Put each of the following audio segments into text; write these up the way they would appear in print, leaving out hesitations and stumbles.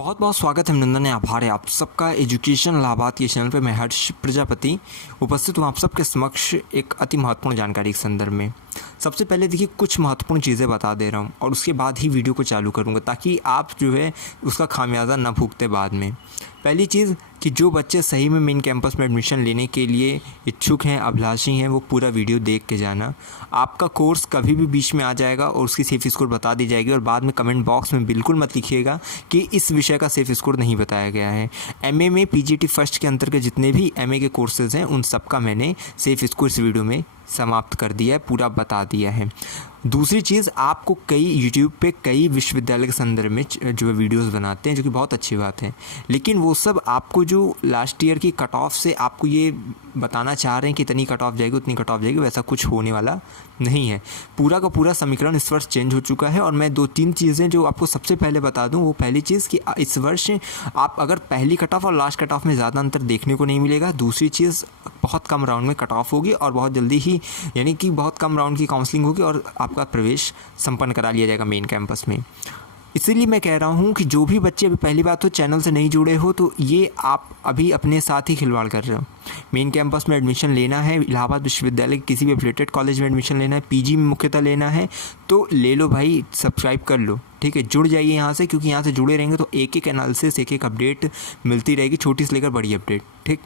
बहुत बहुत स्वागत है, अभिनंदन है, आभार है आप सबका एजुकेशन लाभार्थ के चैनल पर। मैं हर्ष प्रजापति उपस्थित हूँ आप सबके समक्ष एक अति महत्वपूर्ण जानकारी के संदर्भ में। सबसे पहले देखिए कुछ महत्वपूर्ण चीज़ें बता दे रहा हूँ और उसके बाद ही वीडियो को चालू करूँगा ताकि आप जो है उसका खामियाजा ना भुगते बाद में। पहली चीज़ कि जो बच्चे सही में मेन कैंपस में एडमिशन लेने के लिए इच्छुक हैं, अभिलाषी हैं, वो पूरा वीडियो देख के जाना। आपका कोर्स कभी भी बीच में आ जाएगा और उसकी सेफ स्कोर बता दी जाएगी और बाद में कमेंट बॉक्स में बिल्कुल मत लिखिएगा कि इस विषय का सेफ स्कोर नहीं बताया गया है। एमए में पीजीटी फर्स्ट के अंतर्गत जितने भी एमए के कोर्सेज़ हैं उन सब का मैंने सेफ स्कोर इस वीडियो में समाप्त कर दिया है, पूरा बता दिया है। दूसरी चीज़, आपको कई यूट्यूब पे कई विश्वविद्यालय के संदर्भ में जो है वीडियोस बनाते हैं, जो कि बहुत अच्छी बात है, लेकिन वो सब आपको जो लास्ट ईयर की कट ऑफ से आपको ये बताना चाह रहे हैं कि इतनी कट ऑफ जाएगी उतनी कट ऑफ जाएगी, वैसा कुछ होने वाला नहीं है। पूरा का पूरा समीकरण इस वर्ष चेंज हो चुका है। और मैं 2-3 चीज़ें जो आपको सबसे पहले बता दूं, वो पहली चीज़ कि इस वर्ष आप अगर पहली कट ऑफ और लास्ट कट ऑफ में ज़्यादा अंतर देखने को नहीं मिलेगा। दूसरी चीज़, बहुत कम राउंड में कट ऑफ होगी और बहुत जल्दी ही यानी कि बहुत कम राउंड की काउंसलिंग होगी और आपका प्रवेश संपन्न करा लिया जाएगा मेन कैंपस में। इसीलिए मैं कह रहा हूँ कि जो भी बच्चे अभी पहली बात तो चैनल से नहीं जुड़े हो, तो ये आप अभी अपने साथ ही खिलवाड़ कर रहे हो। मेन कैंपस में एडमिशन लेना है, इलाहाबाद विश्वविद्यालय किसी भी एफिलिएटेड कॉलेज में एडमिशन लेना है, पीजी में मुख्यतः लेना है, तो ले लो भाई, सब्सक्राइब कर लो, ठीक है। जुड़ जाइए यहाँ से, क्योंकि यहाँ से जुड़े रहेंगे तो एक एक एनालिसिस, एक एक अपडेट मिलती रहेगी, छोटी से लेकर बड़ी अपडेट, ठीक।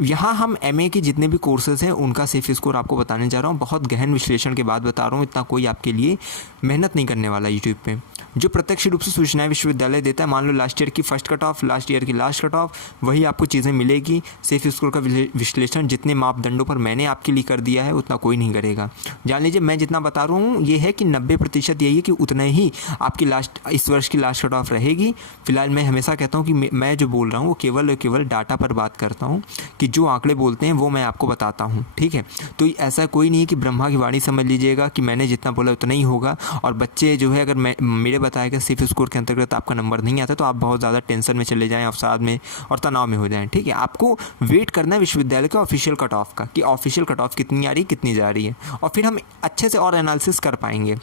यहाँ हम एमए के जितने भी कोर्सेज़ हैं उनका सेफ स्कोर आपको बताने जा रहा हूँ। बहुत गहन विश्लेषण के बाद बता रहा हूँ, इतना कोई आपके लिए मेहनत नहीं करने वाला यूट्यूब पे। जो प्रत्यक्ष रूप से सूचनाएं विश्वविद्यालय देता है, मान लो लास्ट ईयर की first cut off, last year की लास्ट कट ऑफ, वही आपको चीज़ें मिलेगी। सेफ स्कोर का विश्लेषण जितने मापदंडों पर मैंने आपके लिए कर दिया है उतना कोई नहीं करेगा। जान लीजिए मैं जितना बता रहा हूँ ये है कि 90% यही है कि उतना ही आपकी इस वर्ष की लास्ट कट ऑफ रहेगी। फिलहाल मैं हमेशा कहता हूँ कि मैं जो बोल रहा हूँ वो केवल और केवल डाटा पर बात करता हूँ, कि जो आंकड़े बोलते हैं वो मैं आपको बताता हूँ, ठीक है। तो ऐसा कोई नहीं है कि ब्रह्मा की वाणी समझ लीजिएगा कि मैंने जितना बोला उतना ही होगा। और बच्चे जो है, अगर मेरे बताया गया सेफ स्कोर के अंतर्गत आपका नंबर नहीं आता तो आप बहुत ज़्यादा टेंशन में चले जाएं, अवसाद में और तनाव में हो जाएं, ठीक है। आपको वेट करना है विश्वविद्यालय के ऑफिशियल कट ऑफ का, कि ऑफिशियल कट ऑफ कितनी आ रही, कितनी जा रही है, और फिर हम अच्छे से और एनालिसिस कर पाएंगे।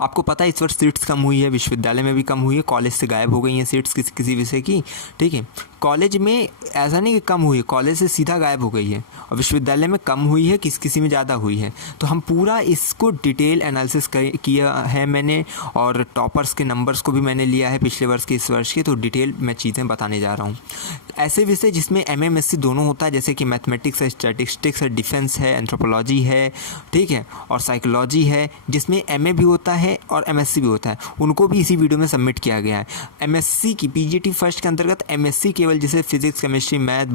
आपको पता है इस वर्ष सीट्स कम हुई है, विश्वविद्यालय में भी कम हुई है, कॉलेज से गायब हो गई हैं सीट्स किसी विषय की, ठीक है। कॉलेज में ऐसा नहीं कि कम हुई है, कॉलेज से सीधा गायब हो गई है, और विश्वविद्यालय में कम हुई है, किसी में ज़्यादा हुई है। तो हम पूरा इसको डिटेल एनालिसिस किया है मैंने, और टॉपर्स के नंबर्स को भी मैंने लिया है पिछले वर्ष के इस वर्ष के, तो डिटेल मैं चीज़ें बताने जा रहा हूँ। ऐसे विषय जिसमें MMSC दोनों होता है, जैसे कि मैथमेटिक्स है, स्टैटिस्टिक्स है, डिफेंस है, एंथ्रोपोलॉजी है, ठीक है, और साइकोलॉजी है, जिसमें MA भी होता है और MSc भी होता है, उनको भी इसी वीडियो में सबमिट किया गया है। MSc की पीजीटी फर्स्ट के अंतर्गत MSc केवल जैसे physics, chemistry, math,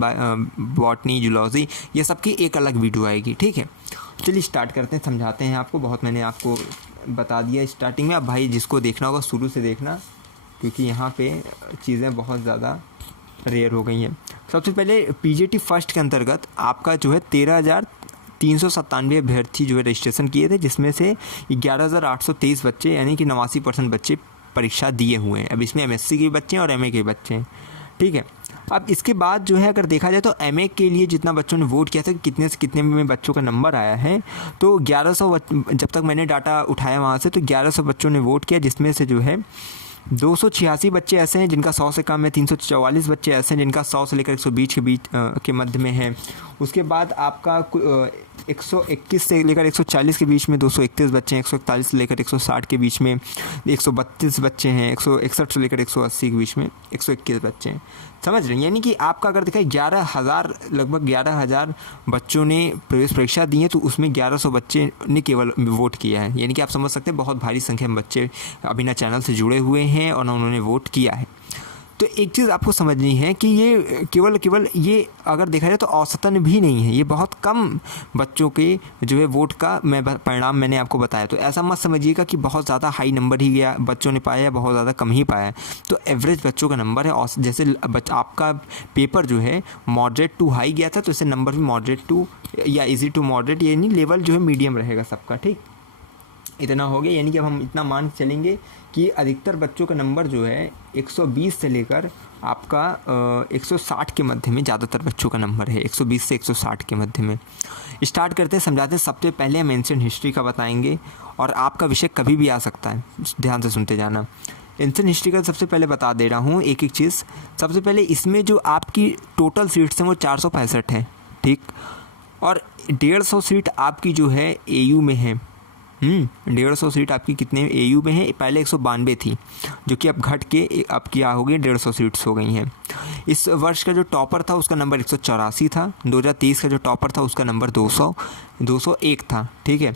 botany, zoology, ये सब की एक अलग वीडियो आएगी, ठीक है। चलिए स्टार्ट करते हैं, समझाते हैं आपको। बहुत मैंने आपको बता दिया स्टार्टिंग में, अब भाई जिसको देखना होगा शुरू से देखना, क्योंकि यहाँ पे चीज़ें बहुत ज़्यादा रेयर हो गई हैं। सबसे पहले पीजीटी फर्स्ट के अंतर्गत आपका जो है 13,397 अभ्यर्थी जो है रजिस्ट्रेशन किए थे, जिसमें से 11,823 बच्चे यानी कि 89% बच्चे परीक्षा दिए हुए हैं। अब इसमें MSc के बच्चे हैं और MA के बच्चे हैं, ठीक है। अब इसके बाद जो है अगर देखा जाए तो MA के लिए जितना बच्चों ने वोट किया था, कितने से कितने में बच्चों का नंबर आया है, तो 1100, जब तक मैंने डाटा उठाया वहाँ से, तो 1100 बच्चों ने वोट किया, जिसमें से जो है 286 बच्चे ऐसे हैं जिनका 100 से कम है, 344 बच्चे ऐसे हैं जिनका 100 से लेकर 120 के बीच के मध्य में है। उसके बाद आपका 121 से लेकर 140 के बीच में 231 बच्चे हैं, 141 से लेकर 160 के बीच में 132 बच्चे हैं, 161 से लेकर 180 के बीच में 121 बच्चे हैं। समझ रहे हैं, यानी कि आपका अगर देखा 11,000, लगभग 11,000 बच्चों ने प्रवेश परीक्षा दी है, तो उसमें 1100 बच्चे ने केवल वोट किया है। यानी कि आप समझ सकते हैं बहुत भारी संख्या में बच्चे अभी ना चैनल से जुड़े हुए हैं और ना उन्होंने वोट किया है। तो एक चीज़ आपको समझनी है कि ये केवल ये अगर देखा जाए तो औसतन भी नहीं है, ये बहुत कम बच्चों के जो है वोट का परिणाम मैंने आपको बताया। तो ऐसा मत समझिएगा कि बहुत ज़्यादा हाई नंबर ही गया बच्चों ने पाया है, बहुत ज़्यादा कम ही पाया है। तो एवरेज बच्चों का नंबर है, और जैसे आपका पेपर जो है मॉडरेट टू हाई गया था, तो इससे नंबर भी मॉडरेट टू या ईजी टू मॉडरेट, यानी लेवल जो है मीडियम रहेगा सबका, ठीक। इतना हो गया, यानी कि अब हम इतना मान चलेंगे कि अधिकतर बच्चों का नंबर जो है 120 से लेकर आपका 160 के मध्य में ज़्यादातर बच्चों का नंबर है, 120 से 160 के मध्य में। स्टार्ट करते हैं, समझाते हैं। सबसे पहले हम एंशिएंट हिस्ट्री का बताएंगे, और आपका विषय कभी भी आ सकता है, ध्यान से सुनते जाना। इंडियन हिस्ट्री का सबसे पहले बता दे रहा हूँ एक एक चीज़। सबसे पहले इसमें जो आपकी टोटल सीट्स हैं वो 465 हैं, ठीक, और 150 सीट आपकी जो है एयू में है। 150 सीट आपकी कितने एयू में है? पहले 192 थी, जो कि अब घट के अब क्या हो गई, 150 सीट्स हो गई हैं। इस वर्ष का जो टॉपर था उसका नंबर 184 था। 2023 का जो टॉपर था उसका नंबर 201 था, ठीक है।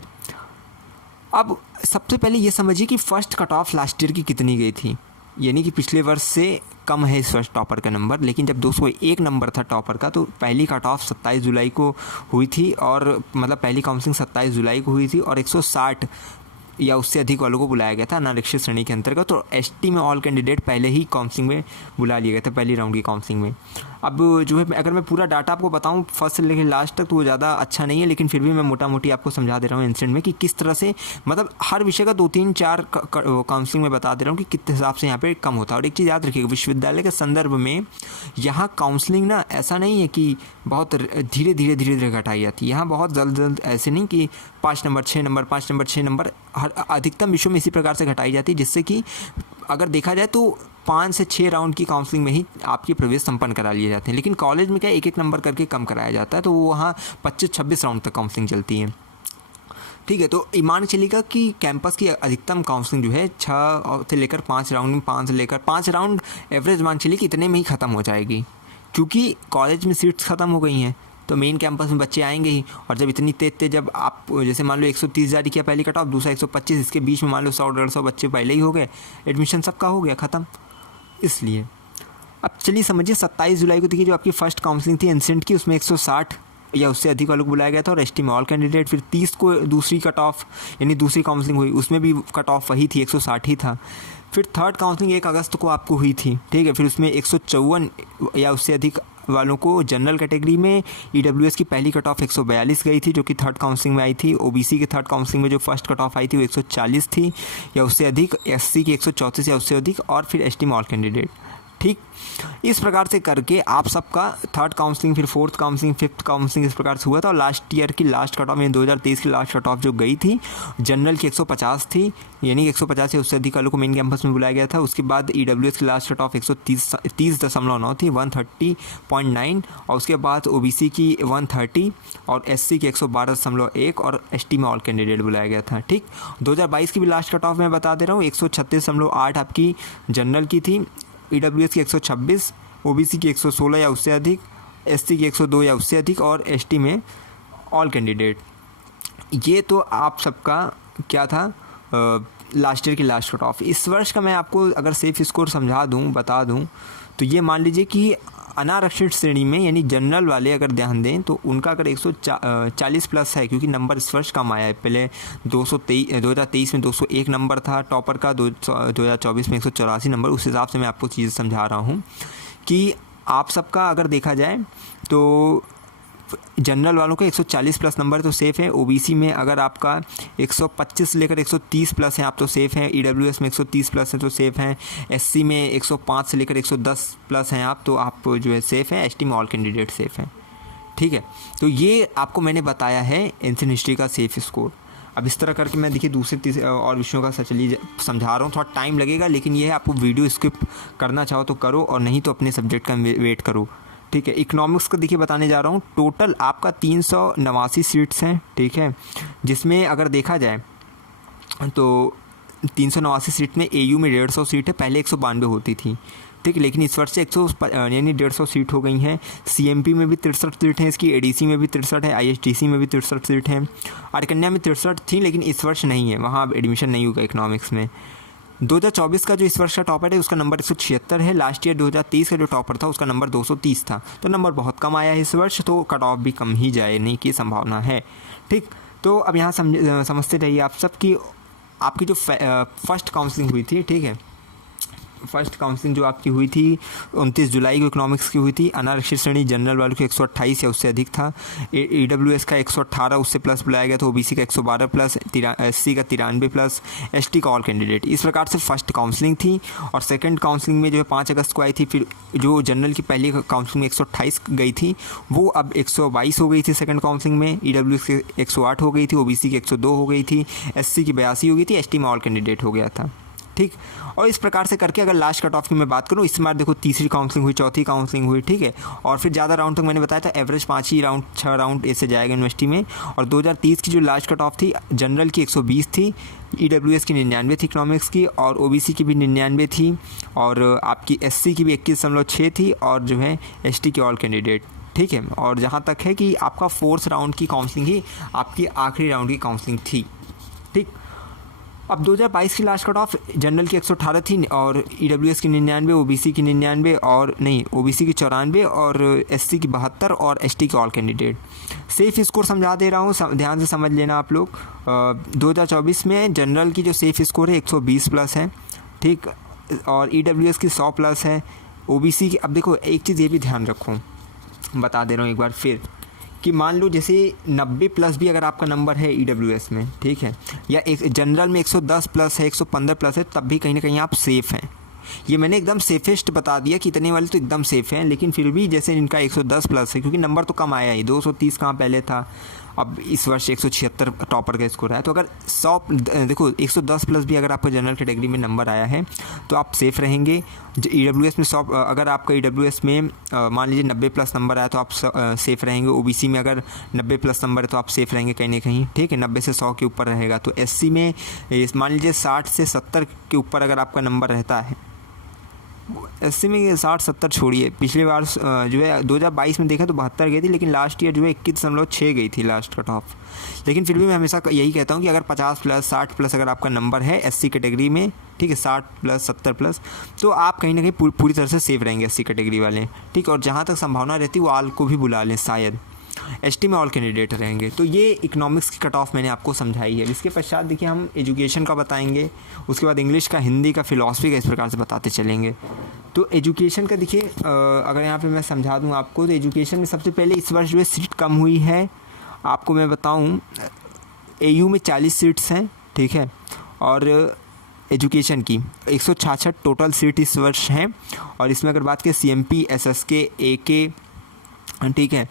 अब सबसे पहले ये समझिए कि first cut off last year की कितनी गई थी, यानी कि पिछले वर्ष से कम है इस वर्ष टॉपर का नंबर। लेकिन जब 201 नंबर था टॉपर का, तो पहली कट ऑफ 27 जुलाई को हुई थी, और मतलब पहली काउंसलिंग 27 जुलाई को हुई थी, और 160 या उससे अधिक वालों को बुलाया गया था अनारक्षित श्रेणी के अंतर्गत। तो एसटी में ऑल कैंडिडेट पहले ही काउंसलिंग में बुला लिया गया था, पहली राउंड की काउंसलिंग में। अब जो है अगर मैं पूरा डाटा आपको बताऊं फर्स्ट से लेकर लास्ट तक, तो वो ज़्यादा अच्छा नहीं है, लेकिन फिर भी मैं मोटा मोटी आपको समझा दे रहा हूँ इंस्टेंट में कि किस तरह से, मतलब हर विषय का 2-3-4 काउंसलिंग में बता दे रहा हूँ कि कितने हिसाब से यहाँ पे कम होता है। और एक चीज़ याद रखिएगा, विश्वविद्यालय के संदर्भ में यहाँ काउंसलिंग ना ऐसा नहीं है कि बहुत धीरे धीरे घटाई जाती है। यहाँ बहुत जल्द ऐसे नहीं कि 5 नंबर 6 नंबर 5 नंबर 6 नंबर, हर अधिकतम विषयों में इसी प्रकार से घटाई जाती है, जिससे कि अगर देखा जाए तो 5 से 6 राउंड की काउंसलिंग में ही आपके प्रवेश संपन्न करा लिए जाते हैं। लेकिन कॉलेज में क्या एक नंबर करके कम कराया जाता है, तो वो वहाँ 25-26 राउंड तक काउंसलिंग चलती है, ठीक है। तो मान चलिएगा कि कैंपस की अधिकतम काउंसलिंग जो है 6 से लेकर 5 राउंड में, 5 से लेकर 5 राउंड एवरेज मान चलिए कि इतने में ही ख़त्म हो जाएगी, क्योंकि कॉलेज में सीट्स ख़त्म हो गई हैं, तो मेन कैंपस में बच्चे आएंगे ही। और जब इतनी तेज जब आप जैसे मान लो 130 जारी किया पहली कट ऑफ, दूसरा 125, इसके बीच में मान लो 100-150 बच्चे पहले ही हो गए, एडमिशन सबका हो गया ख़त्म। इसलिए अब चलिए समझिए 27 जुलाई को देखिए जो आपकी फ़र्स्ट काउंसलिंग थी इंसिडेंट की, उसमें 160 या उससे अधिक वालों को बुलाया गया था, और एसटी में ऑल कैंडिडेट। फिर 30 को दूसरी कट ऑफ यानी दूसरी काउंसलिंग हुई, उसमें भी कट ऑफ वही थी, 160 ही था। फिर थर्ड काउंसलिंग 1 अगस्त को आपको हुई थी, ठीक है। फिर उसमें 154 या उससे अधिक वालों को जनरल कैटेगरी में, ईडब्ल्यूएस की पहली कट ऑफ 142 गई थी, जो कि थर्ड काउंसलिंग में आई थी। ओबीसी की थर्ड काउंसलिंग में जो फर्स्ट कट ऑफ आई थी वो 140 थी या उससे अधिक, एससी की 134 या उससे अधिक, और फिर एसटी में ऑल कैंडिडेट, ठीक। इस प्रकार से करके आप सबका थर्ड काउंसलिंग, फिर फोर्थ काउंसलिंग, फिफ्थ काउंसलिंग इस प्रकार से हुआ था। और लास्ट ईयर की लास्ट कट ऑफ में 2023 की लास्ट कट ऑफ जो गई थी, जनरल की 150 थी, यानी 150 या उससे अधिक वालों को मेन कैंपस में बुलाया गया था। उसके बाद ईडब्ल्यूएस की लास्ट कट ऑफ 130.9 थी, 130.9, और उसके बाद ओबीसी की 130 और एससी की 112.1 और एसटी में ऑल कैंडिडेट बुलाया गया था, ठीक। 2022 की भी लास्ट कट ऑफ मैं बता दे रहा हूँ, 136.8 आपकी जनरल की थी, ईडब्ल्यूएस की 126, ओबीसी की 116 या उससे अधिक, एससी की 102 या उससे अधिक, और एसटी में ऑल कैंडिडेट। ये तो आप सबका क्या था लास्ट ईयर की लास्ट कट ऑफ। इस वर्ष का मैं आपको अगर सेफ स्कोर समझा दूं, बता दूं, तो ये मान लीजिए कि अनारक्षित श्रेणी में यानी जनरल वाले अगर ध्यान दें तो उनका अगर 140 प्लस है, क्योंकि नंबर इस वर्ष कम आया है। पहले 2023 में 201 नंबर था टॉपर का, 2024 में 184 नंबर। उस हिसाब से मैं आपको चीज़ समझा रहा हूँ कि आप सबका अगर देखा जाए तो जनरल वालों का 140 प्लस नंबर तो सेफ़ है। ओबीसी में अगर आपका 125 से लेकर 130 प्लस है आप तो सेफ़ हैं। ईडब्ल्यूएस में 130 प्लस है तो सेफ़ हैं। एससी में 105 से लेकर 110 प्लस हैं आप, तो आप जो है सेफ़ हैं। एसटी में ऑल कैंडिडेट सेफ़ हैं, ठीक है। तो ये आपको मैंने बताया है एंशिएंट हिस्ट्री का सेफ स्कोर। अब इस तरह करके मैं देखिए दूसरे तीसरे और विषयों का चलिए समझा रहा हूँ, थोड़ा टाइम लगेगा, लेकिन ये है आपको वीडियो स्किप करना चाहो तो करो और नहीं तो अपने सब्जेक्ट का वेट करो, ठीक है। इकोनॉमिक्स का देखिए बताने जा रहा हूँ। टोटल आपका 389 सीट्स हैं, ठीक है, जिसमें अगर देखा जाए तो 389 सीट में एयू में 150 सीट है, पहले 192 होती थी, ठीक है, लेकिन इस वर्ष से 150 सीट हो गई हैं। सीएमपी में भी 63 सीट हैं इसकी, एडीसी में भी 63 है, आईएसटीसी में भी 63 सीट हैं, आर्कन्या में 63 थी लेकिन इस वर्ष नहीं है, वहाँ एडमिशन नहीं होगा इकोनॉमिक्स में। 2024 का जो इस वर्ष का टॉपर है उसका नंबर 176 है। लास्ट ईयर 2023 का जो टॉपर था उसका नंबर 230 था, तो नंबर बहुत कम आया है इस वर्ष, तो कट ऑफ भी कम ही जाने की संभावना है, ठीक। तो अब यहाँ समझते रहिए आप सब कि आपकी जो फर्स्ट काउंसलिंग हुई थी, ठीक है, फर्स्ट काउंसलिंग जो आपकी हुई थी 29 जुलाई को इकोनॉमिक्स की हुई थी। अनारक्षित श्रेणी जनरल वालों की 128 या उससे अधिक था। ईडब्ल्यूएस का 118 उससे प्लस बुलाया गया था। ओबीसी का 112 प्लस, एससी का 93 प्लस, एसटी का ऑल कैंडिडेट। इस प्रकार से फर्स्ट काउंसलिंग थी। और सेकंड काउंसलिंग में जो है 5 अगस्त को आई थी। फिर जो जनरल की पहली काउंसलिंग में 128 गई थी वो अब 122 हो गई थी सेकेंड काउंसलिंग में। ईडब्ल्यूएस की 108 हो गई थी, ओबीसी की 102 हो गई थी, एससी की 82 हो गई थी, एसटी में ऑल कैंडिडेट हो गया था, ठीक। और इस प्रकार से करके अगर लास्ट कट ऑफ की मैं बात करूँ, इस बार देखो तीसरी काउंसलिंग हुई, चौथी काउंसलिंग हुई, ठीक है। और फिर ज़्यादा राउंड तक मैंने बताया था, एवरेज 5 ही राउंड 6 राउंड ऐसे जाएगा यूनिवर्सिटी में। और 2030 की जो लास्ट कट ऑफ थी, जनरल की 120 थी, EWS की 99 थी इकोनॉमिक्स की, और OBC की भी 99 थी, और आपकी SC की भी 21.6 थी, और जो है ST की ऑल कैंडिडेट, ठीक है। और जहाँ तक है कि आपका 4th राउंड की काउंसलिंग ही आपकी आखिरी राउंड की काउंसलिंग थी, ठीक। अब 2022 की लास्ट कट ऑफ जनरल की 118 थी, और EWS की 99, OBC की 99, और नहीं OBC की 94, और SC की 72, और ST की ऑल कैंडिडेट। सेफ़ स्कोर समझा दे रहा हूँ, ध्यान से समझ लेना आप लोग। 2024 में जनरल की जो सेफ़ स्कोर है 120 प्लस है, ठीक, और EWS की 100 प्लस है। OBC की, अब देखो एक चीज़ ये भी ध्यान रखो, बता दे रहा हूँ एक बार फिर, कि मान लो जैसे 90 प्लस भी अगर आपका नंबर है EWS में, ठीक है, या एक जनरल में 110 प्लस है, 115 प्लस है, तब भी कहीं ना कहीं आप सेफ़ हैं। ये मैंने एकदम सेफेस्ट बता दिया कि इतने वाले तो एकदम सेफ़ हैं, लेकिन फिर भी जैसे इनका 110 प्लस है, क्योंकि नंबर तो कम आया ही, 230 कहाँ पहले था, अब इस वर्ष 176 टॉपर का स्कोर है। तो अगर 100 देखो 110 प्लस भी अगर आपको जनरल कैटेगरी में नंबर आया है तो आप सेफ़ रहेंगे। EWS में 100, अगर आपका EWS में मान लीजिए 90 प्लस नंबर आया तो आप सेफ़ रहेंगे। OBC में अगर 90 प्लस नंबर है तो आप सेफ़ रहेंगे कहीं ना कहीं, ठीक है, 90 से 100 के ऊपर रहेगा। तो SC में मान लीजिए 60 से 70 के ऊपर अगर आपका नंबर रहता है, SC में 60-70 छोड़िए, पिछले बार जो है 2022 में देखा तो 72 गई थी, लेकिन लास्ट ईयर जो है 21.6 गई थी लास्ट कट ऑफ। लेकिन फिर भी मैं हमेशा यही कहता हूँ कि अगर 50 प्लस 60 प्लस अगर आपका नंबर है SC कैटेगरी में, ठीक है, 60 प्लस 70 प्लस, तो आप कहीं ना कहीं पूरी तरह से सेफ रहेंगे SC कैटेगरी वाले, ठीक। और जहाँ तक संभावना रहती है वो आल को भी बुला लें शायद। ST में ऑल कैंडिडेट रहेंगे। तो ये इकोनॉमिक्स की कट ऑफ मैंने आपको समझाई है। इसके पश्चात देखिए हम एजुकेशन का बताएंगे, उसके बाद इंग्लिश का, हिंदी का, फिलॉसफी का, इस प्रकार से बताते चलेंगे। तो एजुकेशन का देखिए, अगर यहाँ पे मैं समझा दूँ आपको, तो एजुकेशन में सबसे पहले इस वर्ष जो है सीट कम हुई है। आपको मैं बताऊँ, AU में 40 सीट्स हैं, ठीक है, और एजुकेशन की 166 टोटल सीट इस वर्ष हैं। और इसमें अगर बात करें CMP SSK AK, ठीक है,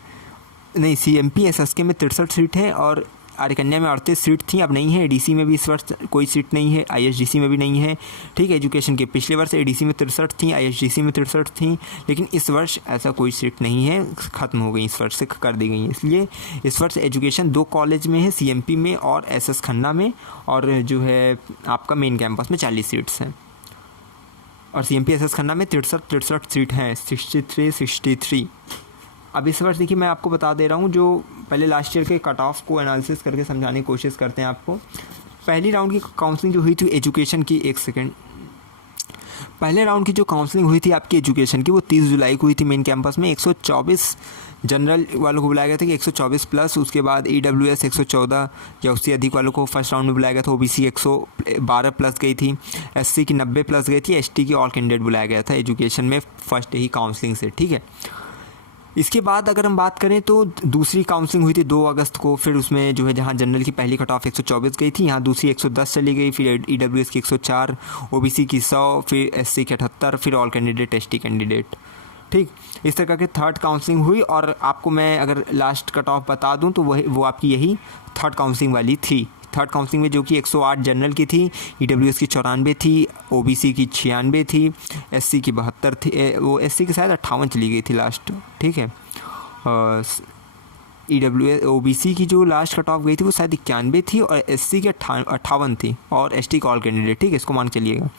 नहीं CMP SSK में 63 सीट हैं, और आर्यकन्या में 38 सीट थी, अब नहीं है। ADC में भी इस वर्ष कोई सीट नहीं है, ISDC में भी नहीं है, ठीक है। एजुकेशन के पिछले वर्ष ADC में 63 थी, ISDC में 63 थी, लेकिन इस वर्ष ऐसा कोई सीट नहीं है, ख़त्म हो गई, इस वर्ष से कर दी गई है। इसलिए इस वर्ष एजुकेशन 2 कॉलेज में है, CMP में और SS खन्ना में, और जो है आपका मेन कैंपस में 40 सीट्स हैं, और CMP SS खन्ना में 63 सीट हैं, 63। अब इस वर्ष देखिए मैं आपको बता दे रहा हूँ, जो पहले लास्ट ईयर के कट ऑफ को एनालिसिस करके समझाने की कोशिश करते हैं आपको। पहली राउंड की काउंसलिंग जो हुई थी एजुकेशन की, एक सेकेंड, पहले राउंड की जो काउंसलिंग हुई थी आपकी एजुकेशन की, वो 30 जुलाई को हुई थी मेन कैंपस में। 124 जनरल वालों को बुलाया गया था कि 124 प्लस, उसके बाद EWS 114 या उससे अधिक वालों को फर्स्ट राउंड में बुलाया गया था। OBC 112 प्लस गई थी, SC की 90 प्लस गई थी, ST की ऑल कैंडिडेट बुलाया गया था एजुकेशन में फर्स्ट ही काउंसलिंग से, ठीक है। इसके बाद अगर हम बात करें तो दूसरी काउंसलिंग हुई थी 2 अगस्त को। फिर उसमें जो है जहां जनरल की पहली कट ऑफ 124 गई थी, यहाँ दूसरी 110 चली गई, फिर EWS की 104, OBC की 100, फिर SC की 78, फिर ऑल कैंडिडेट ST कैंडिडेट, ठीक। इस तरह की थर्ड काउंसलिंग हुई। और आपको मैं अगर लास्ट कट ऑफ बता दूं तो वो आपकी यही थर्ड काउंसलिंग वाली थी। थर्ड काउंसलिंग में जो कि 108 जनरल की थी, EWS की 94 थी, OBC की 96 थी, SC की 72 थी, वो SC की शायद 58 चली गई थी लास्ट, ठीक है। OBC की जो लास्ट कट ऑफ गई थी वो शायद 91 थी, और SC की 58 थी, और ST का ऑल कैंडिडेट, ठीक है, इसको मान चलिएगा।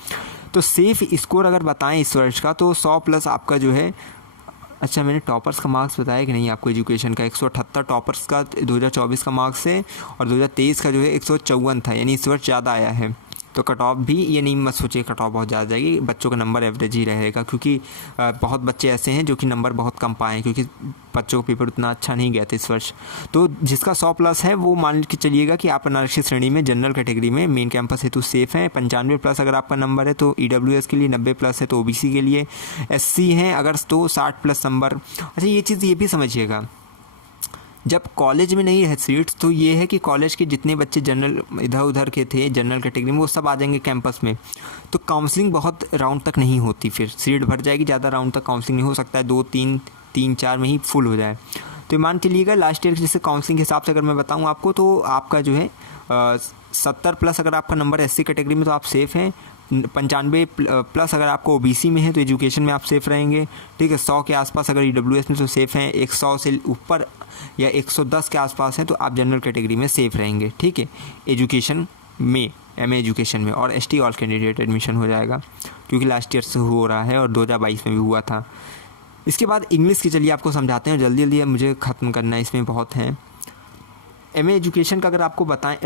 तो सेफ स्कोर अगर बताएं इस वर्ष का तो 100 प्लस आपका जो है, अच्छा मैंने टॉपर्स का मार्क्स बताया कि नहीं आपको एजुकेशन का, 178 टॉपर्स का 2024 का मार्क्स है, और 2023 का जो है 154 था, यानी इस वर्ष ज़्यादा आया है। तो कट ऑफ भी ये नहीं मत सोचिए कट ऑफ बहुत ज़्यादा जाएगी, बच्चों का नंबर एवरेज ही रहेगा, क्योंकि बहुत बच्चे ऐसे हैं जो कि नंबर बहुत कम पाए, क्योंकि बच्चों का पेपर उतना अच्छा नहीं गया था इस वर्ष। तो जिसका 100 प्लस है वो मान के चलिएगा कि आप अनारक्षित श्रेणी में जनरल कैटेगरी में मेन कैंपस हेतु सेफ़ हैं। 95 प्लस अगर आपका नंबर है तो EWS के लिए, 90 प्लस है तो OBC के लिए, SC हैं अगर तो 60 प्लस नंबर। अच्छा ये चीज़ ये भी समझिएगा, जब कॉलेज में नहीं है सीट्स तो ये है कि कॉलेज के जितने बच्चे जनरल इधर उधर के थे जनरल कैटेगरी में वो सब आ जाएंगे कैंपस में, तो काउंसलिंग बहुत राउंड तक नहीं होती, फिर सीट भर जाएगी, ज़्यादा राउंड तक काउंसलिंग नहीं हो सकता है, 2-3-4 में ही फुल हो जाए। तो मान के चलिएगा लास्ट ईयर के जैसे काउंसलिंग के हिसाब से अगर मैं बताऊँ आपको तो आपका जो है 70 प्लस अगर आपका नंबर SC कैटेगरी में तो आप सेफ़ हैं, 95 प्लस अगर आपको ओबीसी में है तो एजुकेशन में आप सेफ़ रहेंगे, ठीक है। 100 के आसपास अगर ईडब्ल्यूएस में तो सेफ़ हैं, 100 से ऊपर या 110 के आसपास हैं तो आप जनरल कैटेगरी में सेफ़ रहेंगे, ठीक है, एजुकेशन में, एमए एजुकेशन में। और एसटी ऑल कैंडिडेट एडमिशन हो जाएगा क्योंकि लास्ट ईयर से हो रहा है और 2022 में भी हुआ था। इसके बाद इंग्लिश की चलिए आपको समझाते हैं, जल्दी जल्दी मुझे ख़त्म करना है, इसमें बहुत हैं। एमए एजुकेशन का अगर आपको बताएं,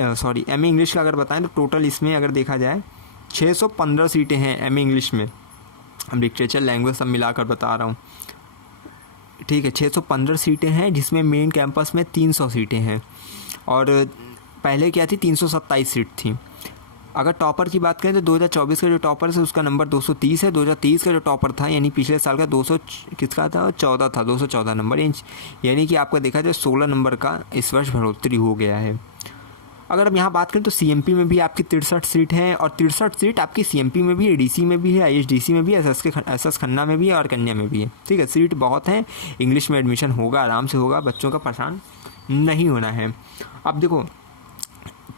एमए इंग्लिश का अगर बताएं तो टोटल इसमें अगर देखा जाए 615 सीटें हैं एमए इंग्लिश में। हम लिटरेचर लैंग्वेज सब मिलाकर बता रहा हूँ, ठीक है। 615 सीटें हैं जिसमें मेन कैंपस में 300 सीटें हैं और पहले क्या थी 327 सीट थी। अगर टॉपर की बात करें तो 2024 का जो टॉपर है उसका नंबर 230 है। 2023 का जो टॉपर था यानी पिछले साल का 200 किसका था, 14 था, 214 नंबर, यानी कि आपका देखा जाए 16 नंबर का इस वर्ष बढ़ोतरी हो गया है। अगर हम यहाँ बात करें तो सीएमपी में भी आपकी 63 सीट हैं और 63 सीट आपकी सीएमपी में भी है, डीसी में भी है, आईएसडीसी में भी है, एसएस खन्ना में भी है और कन्या में भी है, ठीक है। सीट बहुत हैं, इंग्लिश में एडमिशन होगा, आराम से होगा, बच्चों का परेशान नहीं होना है। अब देखो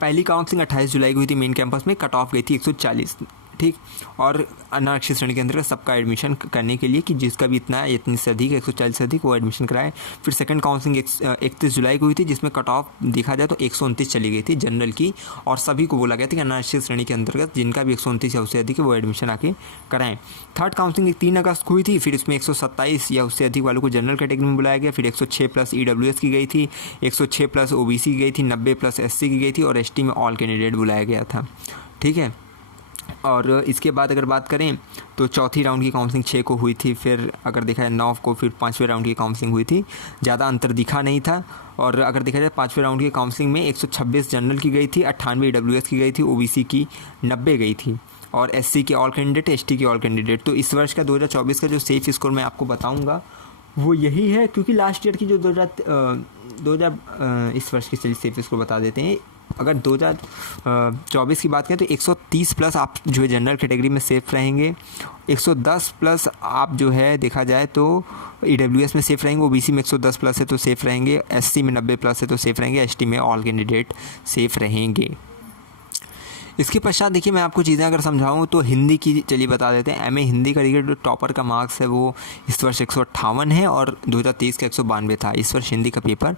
पहली काउंसलिंग 28 जुलाई को हुई थी मेन कैंपस में, कट ऑफ गई थी 140, ठीक। और अनारक्षित श्रेणी के अंतर्गत सबका एडमिशन करने के लिए कि जिसका भी इतनी से अधिक 140 से अधिक वो एडमिशन कराए। फिर सेकंड काउंसलिंग 31 जुलाई को हुई थी जिसमें कट ऑफ देखा जाए तो 129 चली गई थी जनरल की और सभी को बोला गया था कि अनारक्षित श्रेणी के अंतर्गत जिनका भी 129 या उससे अधिक है वो एडमिशन आके कराएं। थर्ड काउंसलिंग 3 अगस्त को हुई थी, फिर इसमें 127 या उससे अधिक वालों को जनरल कैटेगरी में बुलाया गया। फिर 106 प्लस ईडब्ल्यूएस की गई थी, 106 प्लस ओबीसी की गई थी, 90 प्लस एससी की गई थी और एसटी में ऑल कैंडिडेट बुलाया गया था, ठीक है। और इसके बाद अगर बात करें तो चौथी राउंड की काउंसलिंग 6 को हुई थी, फिर अगर देखा जाए 9 को फिर 5वें राउंड की काउंसलिंग हुई थी, ज़्यादा अंतर दिखा नहीं था। और अगर देखा जाए 5वें राउंड की काउंसलिंग में 126 जनरल की गई थी, 98 ईडब्ल्यूएस की गई थी, ओबीसी की 90 गई थी और एससी के ऑल कैंडिडेट, एसटी के ऑल कैंडिडेट। तो इस वर्ष का 2024 का जो सेफ स्कोर मैं आपको बताऊँगा वो यही है, क्योंकि लास्ट ईयर की जो 2000 इस वर्ष की चलिए सेफ स्कोर बता देते हैं। अगर 2024 की बात करें तो 130 प्लस आप जो है जनरल कैटेगरी में सेफ रहेंगे, 110 प्लस आप जो है देखा जाए तो ईडब्ल्यूएस में सेफ रहेंगे, ओबीसी में 110 प्लस है तो सेफ रहेंगे, एससी में 90 प्लस है तो सेफ रहेंगे, एसटी में ऑल कैंडिडेट सेफ रहेंगे। इसके पश्चात देखिए मैं आपको चीज़ें अगर समझाऊँ तो हिंदी की चलिए बता देते हैं। एमए हिंदी का जो टॉपर का मार्क्स है वो इस वर्ष 158 है और 2023 का 192 था। इस वर्ष हिंदी का पेपर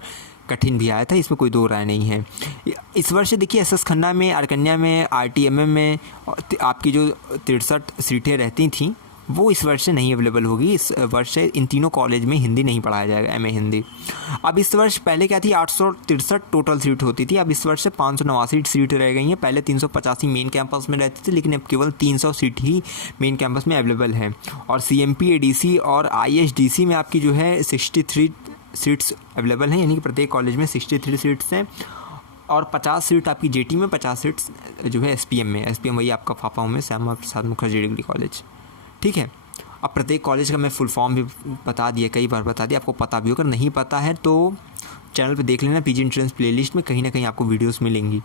कठिन भी आया था, इसमें कोई दो राय नहीं है। इस वर्ष देखिए एसएस खन्ना में, आरकन्या में, आरटीएमएम में आपकी जो 63 सीटें रहती थीं वो इस वर्ष से नहीं अवेलेबल होगी। इस वर्ष से इन तीनों कॉलेज में हिंदी नहीं पढ़ाया जाएगा, एमए हिंदी। अब इस वर्ष पहले क्या थी 863 टोटल सीट होती थी, अब इस वर्ष से 589 सीट रह गई हैं। पहले 385 मेन कैंपस में रहती थी लेकिन अब केवल 300 सीट ही मेन कैंपस में अवेलेबल है। और सीएमपी, एडीसी और आईएसडीसी में आपकी जो है 63 सीट्स अवेलेबल हैं, यानी कि प्रत्येक कॉलेज में 63 सीट्स हैं और 50 सीट आपकी जेटी में, 50 सीट्स जो है एसपीएम में। एसपीएम वही आपका फाफाओं में श्यामा प्रसाद मुखर्जी डिग्री कॉलेज, ठीक है। अब प्रत्येक कॉलेज का मैं फुल फॉर्म भी बता दिया, कई बार बता दिया, आपको पता भी होगा। नहीं पता है तो चैनल पे देख लेना, पीजी एंट्रेंस प्लेलिस्ट में कहीं ना कहीं आपको वीडियोस मिलेंगी।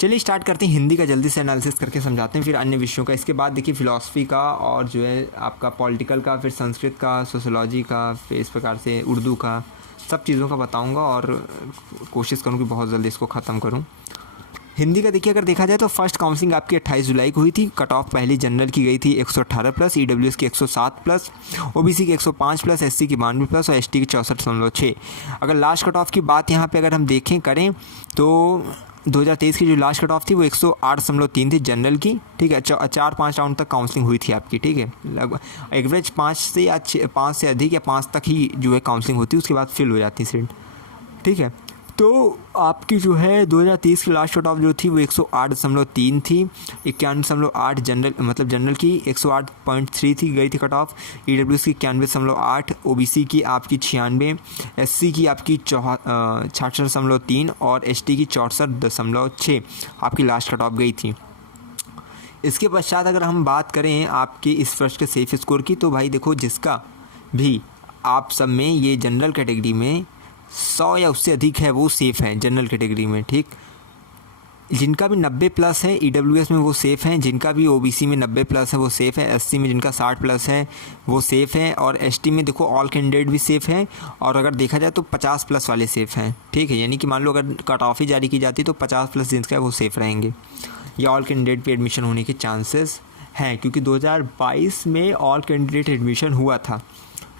चलिए स्टार्ट करते हैं, हिंदी का जल्दी से एनालिसिस करके समझाते हैं, फिर अन्य विषयों का। इसके बाद देखिए फिलॉसफी का और जो है आपका पॉलिटिकल का, फिर संस्कृत का, सोशोलॉजी का, फिर इस प्रकार से उर्दू का, सब चीज़ों का बताऊँगा और कोशिश करूँ कि बहुत जल्दी इसको ख़त्म करूँ। हिंदी का देखिए अगर देखा जाए तो फर्स्ट काउंसलिंग आपकी 28 जुलाई को हुई थी। कट ऑफ पहली जनरल की गई थी 118 प्लस, ईडब्ल्यूएस की 107 प्लस, ओबीसी की 105 प्लस, एससी की 92 प्लस और एसटी की 64.6। अगर लास्ट कट ऑफ की बात यहाँ पे अगर हम देखें करें तो 2023 की जो लास्ट कट ऑफ थी वो 108.3 थी जनरल की, ठीक है। 4-5 राउंड तक काउंसलिंग हुई थी आपकी, ठीक है। लगभग एवरेज 5 से या 5 से अधिक या 5 तक ही जो है काउंसलिंग होती है, उसके बाद फिल हो जाती सीट, ठीक है। तो आपकी जो है 2023 की लास्ट कट ऑफ जो थी वो 108.3 थी, 91.8 जनरल मतलब जनरल की 108.3 थी गई थी कट ऑफ, ईडब्ल्यूएस की 91.8, ओबीसी की आपकी 96, एससी की आपकी 66.3 और एसटी की 64.6 आपकी लास्ट कट ऑफ गई थी। इसके पश्चात अगर हम बात करें आपके इस वर्ष के सेफ स्कोर की तो भाई देखो जिसका भी आप सब में ये जनरल कैटेगरी में 100 या उससे अधिक है वो सेफ़ हैं जनरल कैटेगरी में, ठीक। जिनका भी 90 प्लस है ईडब्ल्यूएस में वो सेफ़ हैं, जिनका भी ओबीसी में 90 प्लस है वो सेफ़ है, एससी में जिनका 60 प्लस है वो सेफ़ है और एसटी में देखो ऑल कैंडिडेट भी सेफ़ है। और अगर देखा जाए तो 50 प्लस वाले सेफ़ हैं, ठीक है। यानी कि मान लो अगर कट ऑफ ही जारी की जाती तो 50 प्लस जिनका है वो सेफ़ रहेंगे। या ऑल कैंडिडेट पे एडमिशन होने के चांसेस हैं, क्योंकि 2022 में ऑल कैंडिडेट एडमिशन हुआ था।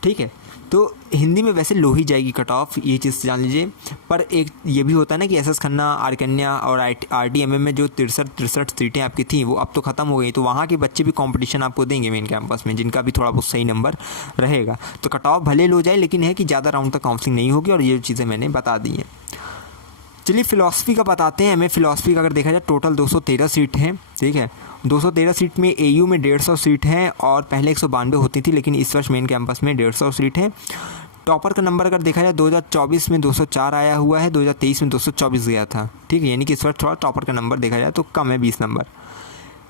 ठीक है, तो हिंदी में वैसे लो ही जाएगी कट ऑफ, ये चीज़ जान लीजिए। पर एक ये भी होता है ना कि एसएस खन्ना, आर कन्या और आरटीएमएम में जो 63 सीटें आपकी थी वो अब तो ख़त्म हो गई, तो वहाँ के बच्चे भी कंपटीशन आपको देंगे मेन कैंपस में, जिनका भी थोड़ा बहुत सही नंबर रहेगा। तो कट ऑफ भले लो जाए, लेकिन है कि ज़्यादा राउंड तक काउंसलिंग नहीं होगी, और ये चीज़ें मैंने बता दी हैं। चलिए फिलॉसफी का बताते हैं। एमए फिलॉसफी का अगर देखा जाए टोटल 213 सीट हैं। ठीक है, 213 सीट में एयू में 150 सीट हैं, और पहले 192 होती थी, लेकिन इस वर्ष मेन कैंपस में 150 सीट हैं। टॉपर का नंबर अगर देखा जाए 2024 में 204 आया हुआ है, 2023 में 224 गया था। ठीक है, यानी कि इस वर्ष थोड़ा टॉपर का नंबर देखा जाए तो कम है, 20 नंबर।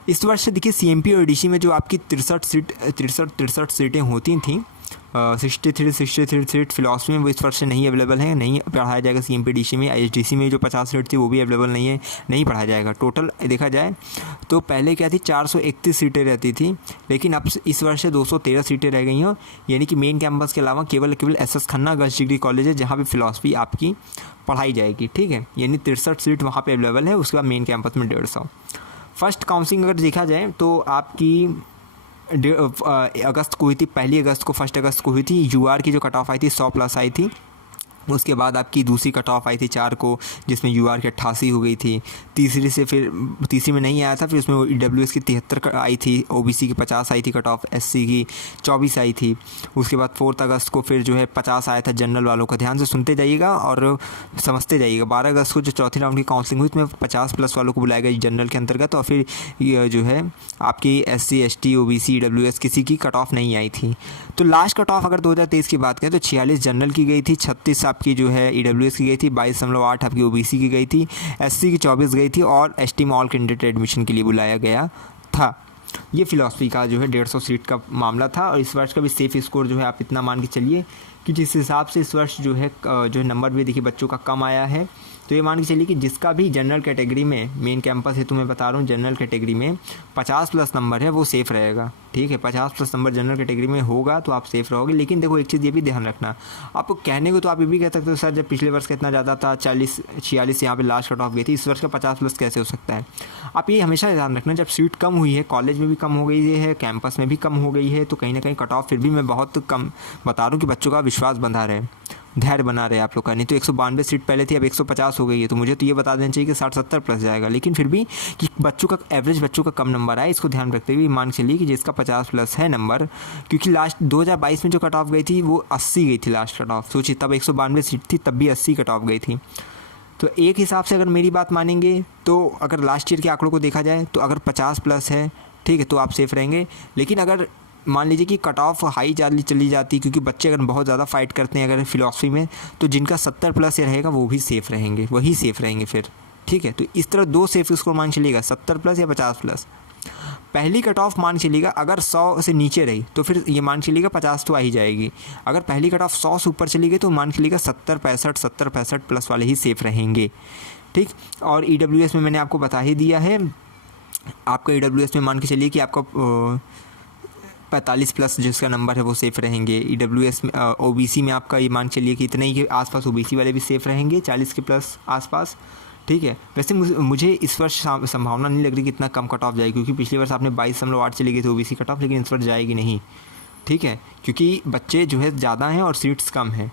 इस वर्ष से देखिए सीएमपी और डीसी में जो आपकी 63 सीटें होती थी, 63 सीट फिलॉसफी में वो इस वर्ष से नहीं अवेलेबल है, नहीं पढ़ाया जाएगा। सीएमपी डीसी में, आईएसडीसी में जो 50 सीट थी वो भी अवेलेबल नहीं है, नहीं पढ़ाया जाएगा। टोटल देखा जाए तो पहले क्या थी, 431 सीटें रहती थी, लेकिन अब इस वर्ष से 213 सीटें रह गई हैं, यानी कि मेन कैंपस के अलावा केवल SS Khanna girls degree college है जहाँ पर फिलॉसफी आपकी पढ़ाई जाएगी। ठीक है, यानी 63 सीट वहाँ पर अवेलेबल है, उसके बाद मेन कैंपस में 150। फर्स्ट काउंसलिंग अगर देखा जाए तो आपकी अगस्त को हुई थी, 1 अगस्त को, 1 अगस्त को हुई थी। यूआर की जो कट ऑफ आई थी 100 प्लस आई थी। उसके बाद आपकी दूसरी कट ऑफ आई थी 4 को, जिसमें यूआर की 88 हो गई थी। तीसरी में नहीं आया था, फिर उसमें ईडब्ल्यूएस की 73 आई थी, ओबीसी की 50 आई थी कट ऑफ, एससी की 24 आई थी। उसके बाद 4 अगस्त को फिर जो है 50 आया था जनरल वालों का। ध्यान से सुनते जाइएगा और समझते जाइएगा। 12 अगस्त को जो चौथी राउंड की काउंसलिंग हुई उसमें 50 प्लस वालों को बुलाया गया जनरल के अंतर्गत, और फिर ये जो है आपकी एससी, एसटी, ओबीसी, ईडब्ल्यूएस किसी की कट ऑफ नहीं आई थी। तो लास्ट कट ऑफ अगर 2023 की बात करें तो 46 जनरल की गई थी, 36 आपकी जो है ईडब्ल्यूएस की गई थी, 22.8 आपकी ओबीसी की गई थी, एससी की 24 गई थी, और एसटी में ऑल कैंडिडेट एडमिशन के लिए बुलाया गया था। ये फिलॉसफी का जो है 150 सीट का मामला था। और इस वर्ष का भी सेफ स्कोर जो है आप इतना मान के चलिए कि जिस हिसाब से इस वर्ष जो है नंबर भी देखिए बच्चों का कम आया है, तो ये मान के चलिए कि जिसका भी जनरल कैटेगरी में, मेन कैंपस है तो मैं बता रहा हूँ, जनरल कैटेगरी में 50 प्लस नंबर है वो सेफ़ रहेगा। ठीक है, 50 प्लस नंबर जनरल कैटेगरी में होगा तो आप सेफ़ रहोगे। लेकिन देखो एक चीज़ ये भी ध्यान रखना, आपको कहने को तो आप ये भी कह सकते हो सर जब पिछले वर्ष का इतना ज़्यादा था, 46 यहाँ पे लास्ट कट ऑफ गई थी, इस वर्ष का 50 प्लस कैसे हो सकता है। आप ये हमेशा ध्यान रखना, जब सीट कम हुई है, कॉलेज में भी कम हो गई है, कैंपस में भी कम हो गई है, तो कहीं ना कहीं कट ऑफ फिर भी मैं बहुत कम बता रहा हूँ कि बच्चों का विश्वास बंधा रहे, धैर्य बना रहे आप लोग का। नहीं तो 192 सीट पहले थी, अब 150 हो गई है, तो मुझे तो ये बता देना चाहिए कि 60-70 प्लस जाएगा। लेकिन फिर भी कि बच्चों का एवरेज बच्चों का कम नंबर आए, इसको ध्यान रखते हुए मान चलिए कि जिसका 50 प्लस है नंबर, क्योंकि लास्ट 2022 में जो कट ऑफ गई थी वो 80 गई थी लास्ट कट ऑफ। सोचिए तब 192 सीट थी, तब भी 80 कट ऑफ गई थी। तो एक हिसाब से अगर मेरी बात मानेंगे तो अगर लास्ट ईयर के आंकड़ों को देखा जाए तो अगर 50 प्लस है, ठीक है, तो आप सेफ़ रहेंगे। लेकिन अगर मान लीजिए कि कट ऑफ हाई चली जाती, क्योंकि बच्चे अगर बहुत ज़्यादा फाइट करते हैं अगर फिलॉसफी में, तो जिनका 70 प्लस रहेगा वो भी सेफ़ रहेंगे, वही सेफ़ रहेंगे फिर। ठीक है, तो इस तरह 2 सेफ स्कोर मान चलिएगा, 70 प्लस या 50 प्लस। पहली कट ऑफ मान चलिएगा अगर 100 से नीचे रही तो फिर ये मान चलिएगा 50 तो आ ही जाएगी। अगर पहली कट ऑफ 100 से ऊपर चली गई तो मान चलिएगा 70-65 प्लस वाले ही सेफ़ रहेंगे। ठीक, और ईडब्ल्यूएस में मैंने आपको बता ही दिया है, आपका ईडब्ल्यूएस में मान के चलिए कि आपका 45 प्लस जिसका नंबर है वो सेफ़ रहेंगे। ईडब्ल्यूएस में ओबीसी में आपका ये मान चलिए कि इतने ही के आसपास ओबीसी वाले भी सेफ़ रहेंगे, 40 के प्लस आसपास। ठीक है, वैसे मुझे इस वर्ष संभावना नहीं लग रही कि इतना कम कट ऑफ जाएगी, क्योंकि पिछले वर्ष आपने 22.8 चली गई थी ओबीसी कट ऑफ, लेकिन इस वर्ष जाएगी नहीं। ठीक है, क्योंकि बच्चे जो है ज़्यादा हैं और सीट्स कम हैं,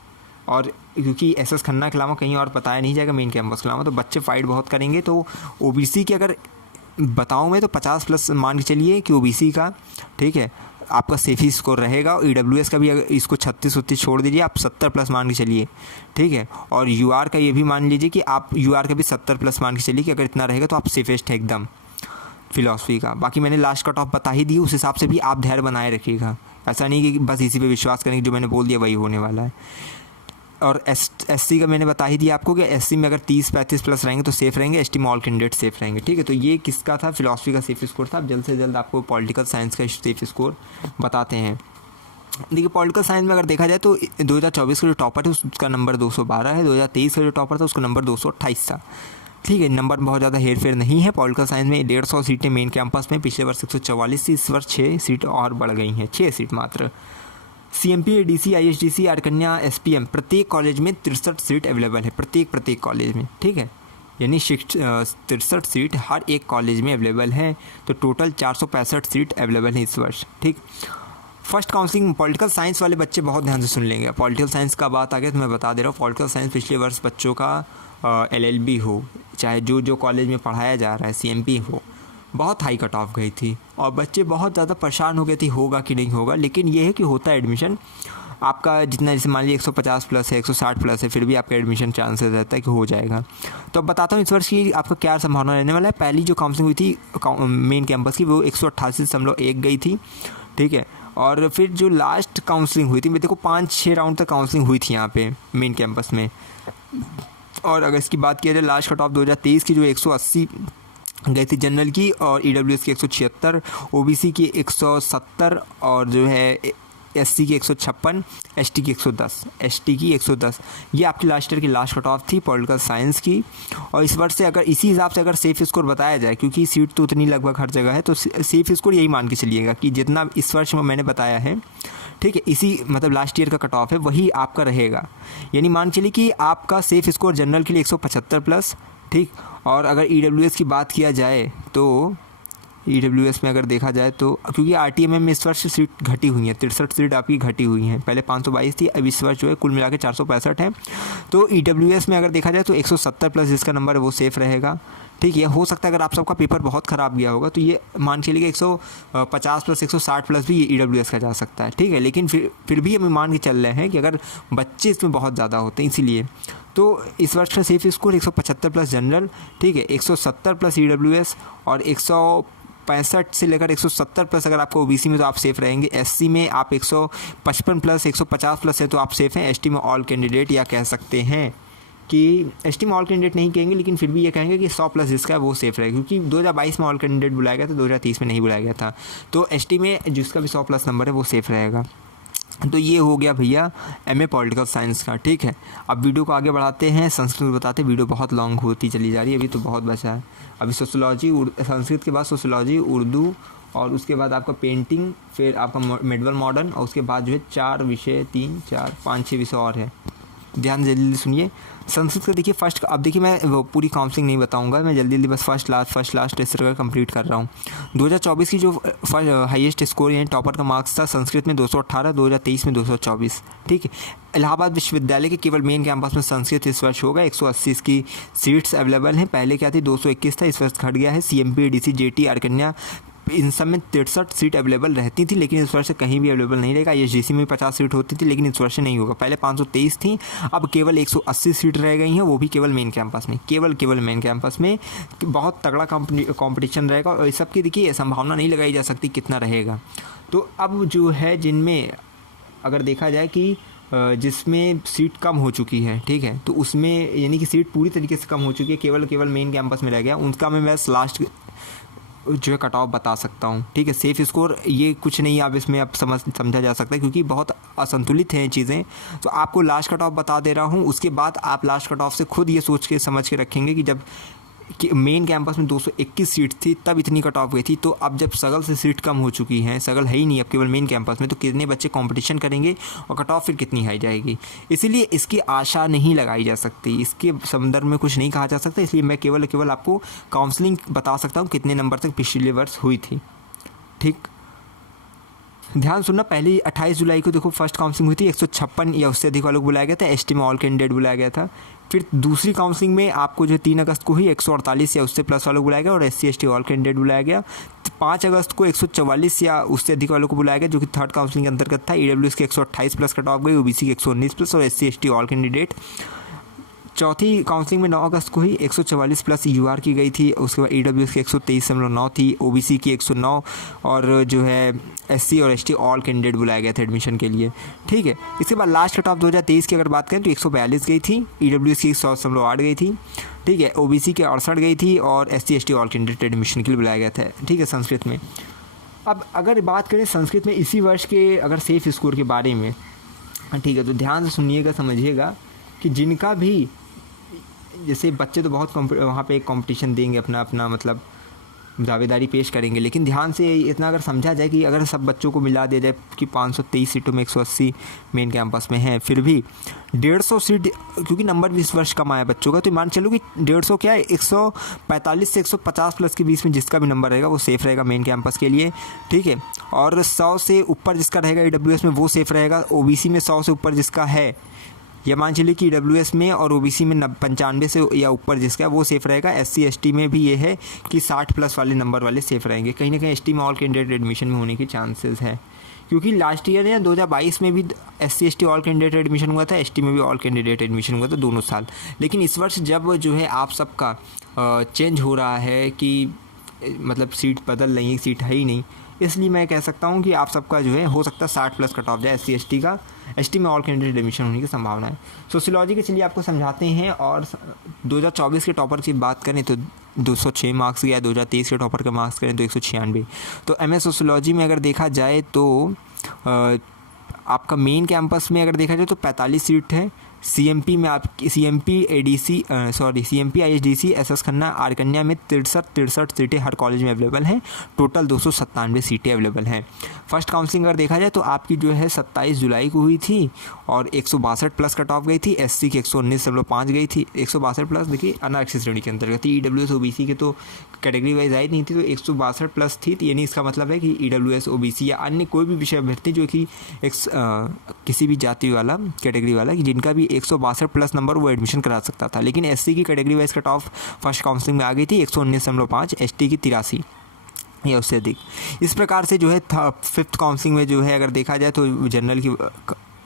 और क्योंकि एसएस खन्ना के अलावा कहीं और बताया नहीं जाएगा मेन कैंपस के अलावा, तो बच्चे फाइट बहुत करेंगे। तो ओबीसी की अगर बताऊँ मैं तो 50 प्लस मान के चलिए कि ओबीसी का, ठीक है, आपका सेफी स्कोर रहेगा। और ईडब्ल्यूएस का भी अगर इसको 36 छोड़ दीजिए, आप 70 प्लस मान के चलिए। ठीक है, और यूआर का ये भी मान लीजिए कि आप यूआर का भी 70 प्लस मान के चलिए कि अगर इतना रहेगा तो आप सेफेस्ट है एकदम फिलॉसफी का। बाकी मैंने लास्ट कट ऑफ बता ही दी, उस हिसाब से भी आप धैर्य बनाए रखिएगा। ऐसा नहीं कि बस इसी पे विश्वास करें, जो मैंने बोल दिया वही होने वाला है। और एससी का मैंने बता ही दिया आपको कि एससी में अगर 30-35 प्लस रहेंगे तो सेफ़ रहेंगे, एसटी में ऑल कैंडिडेट सेफ़ रहेंगे। ठीक है, तो ये किसका था, फिलॉसफी का सेफ स्कोर था। अब जल्द से जल्द आपको पॉलिटिकल साइंस का सेफ स्कोर बताते हैं। देखिए पॉलिटिकल साइंस में अगर देखा जाए तो 2024 का जो टॉपर है उसका नंबर 212 है, 2023 का जो टॉपर था उसका नंबर 228 था। ठीक है, नंबर बहुत ज़्यादा हेर फेर नहीं है। पॉलिटिकल साइंस में 150 सीटें मेन कैंपस में, पिछले वर्ष 144 थी, इस वर्ष 6 सीट और बढ़ गई हैं, 6 सीट मात्र। सीएमपी, डीसी, आईएसडीसी, आर कन्या, एसपीएम, प्रत्येक कॉलेज में 63 सीट अवेलेबल है, प्रत्येक कॉलेज में। ठीक है, यानी 63 सीट हर एक कॉलेज में अवेलेबल हैं। तो टोटल 465 सीट अवेलेबल हैं इस वर्ष। ठीक, फर्स्ट काउंसलिंग पॉलिटिकल साइंस वाले बच्चे बहुत ध्यान से सुन लेंगे। पॉलिटिकल साइंस का बात आ गया तो मैं बता दे रहा हूँ, पॉलिटिकल साइंस पिछले वर्ष बच्चों का LLB हो, चाहे जो कॉलेज में पढ़ाया जा रहा है, CMP हो, बहुत हाई कट ऑफ गई थी और बच्चे बहुत ज़्यादा परेशान हो गए थे होगा कि नहीं होगा। लेकिन ये है कि होता है एडमिशन आपका जितना, जैसे मान लीजिए 150 प्लस है, 160 प्लस है, फिर भी आपका एडमिशन चांसेस रहता है कि हो जाएगा। तो अब बताता हूँ इस वर्ष की आपका क्या संभावना रहने वाला है। पहली जो काउंसलिंग हुई थी मेन कैंपस की वो 188.1 गई थी। ठीक है, और फिर जो लास्ट काउंसलिंग हुई थी, मैं देखो 5-6 राउंड तक काउंसलिंग हुई थी यहाँ पे मेन कैंपस में। और अगर इसकी बात किया जाए लास्ट कट ऑफ 2023 की जो 180 गई थी जनरल की, और EWS की 176, OBC की 170, और जो है SC की 156, ST की 110, ये आपकी लास्ट ईयर की लास्ट कट ऑफ थी पॉलिटिकल साइंस की। और इस वर्ष से अगर इसी हिसाब से अगर सेफ स्कोर बताया जाए, क्योंकि सीट तो उतनी लगभग हर जगह है, तो सेफ स्कोर यही मान के चलिएगा कि जितना इस वर्ष में मैंने बताया है, ठीक है, इसी मतलब लास्ट ईयर का कट ऑफ है वही आपका रहेगा। यानी मान चलिए कि आपका सेफ स्कोर जनरल के लिए 175 प्लस। ठीक, और अगर EWS की बात किया जाए तो EWS में अगर देखा जाए तो, क्योंकि RTMM में इस वर्ष सीट घटी हुई हैं, 63 सीट आपकी घटी हुई हैं, पहले 522 थी, अब इस वर्ष जो है कुल मिला के 465 है। तो EWS में अगर देखा जाए तो 170 प्लस जिसका नंबर है वो सेफ़ रहेगा। ठीक है, हो सकता है अगर आप सबका पेपर बहुत ख़राब गया होगा तो ये मान के चलिए 150 प्लस 160 प्लस भी ये EWS का जा सकता है। ठीक है, लेकिन फिर भी हम मान के चल रहे हैं कि अगर बच्चे इसमें बहुत ज़्यादा होते हैं, इसीलिए तो इस वर्ष का सेफ स्कोर 175 प्लस जनरल, ठीक है, 170 प्लस EWS, और 165 से लेकर 170 प्लस अगर आपको OBC में तो आप सेफ़ रहेंगे। SC में आप 155 प्लस 150 प्लस है तो आप सेफ़ हैं। ST में ऑल कैंडिडेट, या कह सकते हैं कि ST में ऑल कैंडिडेट नहीं कहेंगे, लेकिन फिर भी ये कहेंगे कि 100 प्लस जिसका है वो सेफ़ रहेगा, क्योंकि 2022 में ऑल कैंडिडेट बुलाया गया था, 2023 में नहीं बुलाया गया था। तो ST में जिसका भी 100 प्लस नंबर है वो सेफ़ रहेगा। तो ये हो गया भैया MA पॉलिटिकल साइंस का। ठीक है, अब वीडियो को आगे बढ़ाते हैं, संस्कृत बताते। वीडियो बहुत लॉन्ग होती चली जा रही है, अभी तो बहुत बचा है। अभी सोशियोलॉजी, संस्कृत के बाद सोशियोलॉजी, उर्दू, और उसके बाद आपका पेंटिंग, फिर आपका मेडवल मॉडर्न, और उसके बाद जो है 4 विषय, 3, 4, 5-6 विषय और है। ध्यान से जल्दी सुनिए। संस्कृत का देखिए फर्स्ट, अब देखिए मैं वो पूरी काउंसलिंग नहीं बताऊंगा, मैं जल्दी बस फर्स्ट लास्ट टेस्ट कर कंप्लीट कर रहा हूँ। 2024 की जो हाईएस्ट स्कोर यानी टॉपर का मार्क्स था संस्कृत में 218, 2023 में 224। ठीक है, इलाहाबाद विश्वविद्यालय के केवल मेन कैंपस में संस्कृत इस वर्ष होगा। 180 इसकी सीट्स अवेलेबल हैं, पहले क्या थी 221 था, इस वर्ष घट गया है। CMP, ADC, JT, आर कन्या, इन सब में 63 सीट अवेलेबल रहती थी, लेकिन इस वर्ष कहीं भी अवेलेबल नहीं रहेगा। ISGC में 50 सीट होती थी, लेकिन इस वर्ष नहीं होगा। पहले 523 थी, अब केवल 180 सीट रह गई हैं, वो भी केवल मेन कैंपस में, केवल मेन कैंपस में। बहुत तगड़ा कंपटीशन रहेगा, और इस सब की देखिए संभावना नहीं लगाई जा सकती कितना रहेगा। तो अब जो है जिनमें अगर देखा जाए कि जिसमें सीट कम हो चुकी है, ठीक है, तो उसमें यानी कि सीट पूरी तरीके से कम हो चुकी है, केवल मेन कैंपस में रह गया, उनका मैं बस लास्ट जो है कट ऑफ बता सकता हूँ। ठीक है, सेफ स्कोर ये कुछ नहीं, आप इसमें अब समझा जा सकता है, क्योंकि बहुत असंतुलित हैं चीज़ें। तो आपको लास्ट कट ऑफ बता दे रहा हूँ, उसके बाद आप लास्ट कट ऑफ से खुद ये सोच के समझ के रखेंगे कि जब कि मेन कैंपस में 221 सीट थी तब इतनी कट ऑफ गई थी, तो अब जब सगल से सीट कम हो चुकी हैं, सगल है ही नहीं अब केवल मेन कैंपस में, तो कितने बच्चे कंपटीशन करेंगे और कट ऑफ फिर कितनी हाई जाएगी। इसीलिए इसकी आशा नहीं लगाई जा सकती, इसके संदर्भ में कुछ नहीं कहा जा सकता। इसलिए मैं केवल आपको काउंसलिंग बता सकता हूँ कितने नंबर तक पिछले वर्ष हुई थी। ठीक, ध्यान सुनना, पहले 28 जुलाई को देखो फर्स्ट काउंसलिंग हुई थी, 156 या उससे अधिक वालों को बुलाया गया था। ST में ऑल कैंडिडेट बुलाया गया था। फिर दूसरी काउंसलिंग में आपको जो 3 अगस्त को हुई 148 या उससे प्लस वालों को बुलाया गया, और SC ST ऑल कैंडिडेट बुलाया गया। 5 अगस्त को 144 या उससे अधिक वालों को बुलाया गया, जो कि थर्ड काउंसलिंग के अंतर्गत था। EWS के 128 प्लस कट ऑफ गई, OBC के 119 प्लस, और SC ST ऑल कैंडिडेट। चौथी काउंसलिंग में 9 अगस्त को ही 144 प्लस UR की गई थी। उसके बाद EWS की 123.9 थी, OBC की 109, और जो है SC और ST ऑल कैंडिडेट बुलाया गया था एडमिशन के लिए। ठीक है, इसके बाद लास्ट कट ऑफ 2023 की अगर बात करें तो 142 गई थी, EWS की 100.8 गई थी। ठीक है, OBC की 68 गई थी, और SC ST all candidate admission के लिए बुलाया गया था। ठीक है, संस्कृत में। अब अगर बात करें संस्कृत में इसी वर्ष के अगर सेफ स्कोर के बारे में, ठीक है, तो ध्यान से सुनिएगा, समझिएगा कि जिनका भी जैसे बच्चे तो बहुत वहाँ पे एक कंपटीशन देंगे अपना मतलब दावेदारी पेश करेंगे। लेकिन ध्यान से इतना अगर समझा जाए कि अगर सब बच्चों को मिला दिया जाए कि 523 सीटों में 180 मेन कैंपस में हैं, फिर भी 150 सीट, क्योंकि नंबर भी इस वर्ष कम आया बच्चों का, तो मान चलो कि 150 क्या है, 145 से 150 प्लस के बीच में जिसका भी नंबर रहेगा वो सेफ़ रहेगा मेन कैंपस के लिए, ठीक है। और 100 से ऊपर जिसका रहेगा EWS में वो सेफ़ रहेगा। OBC में 100 से ऊपर जिसका है, या मान चलिए कि EWS में और OBC में 95 से या ऊपर जिसका है वो सेफ़ रहेगा। SC ST में भी ये है कि 60 प्लस वाले नंबर वाले सेफ़ रहेंगे। कहीं ना कहीं ST में ऑल कैंडिडेट एडमिशन में होने के चांसेस है, क्योंकि लास्ट ईयर या 2022 में भी SC ST all candidate admission हुआ था, ST में भी ऑल कैंडिडेट एडमिशन हुआ था दोनों साल। लेकिन इस वर्ष जब जो है आप सबका चेंज हो रहा है कि मतलब सीट बदल रही है, सीट है ही नहीं, इसलिए मैं कह सकता हूँ कि आप सबका जो है हो सकता है 60 प्लस कट ऑफ जाए SC ST का। ST में ऑल कैंडिडेट एडमिशन होने की संभावना है। सोशियोलॉजी के चलिए आपको समझाते हैं। और 2024 के टॉपर की बात करें तो 206 मार्क्स गया, 2023 के टॉपर के मार्क्स करें तो 196। तो MS सोशियोलॉजी में अगर देखा जाए तो आपका मेन कैंपस में अगर देखा जाए तो 45 सीट है। CMP में आपकी CMP IHDC SS खन्ना आर कन्या में 63 सीटें हर कॉलेज में अवेलेबल हैं। टोटल 297 सीटें अवेलेबल हैं। फर्स्ट काउंसलिंग अगर देखा जाए तो आपकी जो है 27 जुलाई को हुई थी और 162 प्लस कट ऑफ गई थी। SC की 119.5 गई थी। 162 प्लस देखिए अनारक्षित श्रेणी के अंतर्गत थी। EWS OBC के तो कैटेगरी वाइज आई नहीं थी, तो 162 प्लस थी। तो यानी इसका मतलब है कि EWS OBC या अन्य कोई भी विषय अभ्यर्थी जो कि किसी भी जाति वाला कैटेगरी वाला कि जिनका भी 162 प्लस नंबर वो एडमिशन करा सकता था। लेकिन SC की category wise cut off first counselling में आ गई थी 119.5, ST की 83 या उससे अधिक। इस प्रकार से जो है फिफ्थ काउंसलिंग में जो है अगर देखा जाए तो जनरल की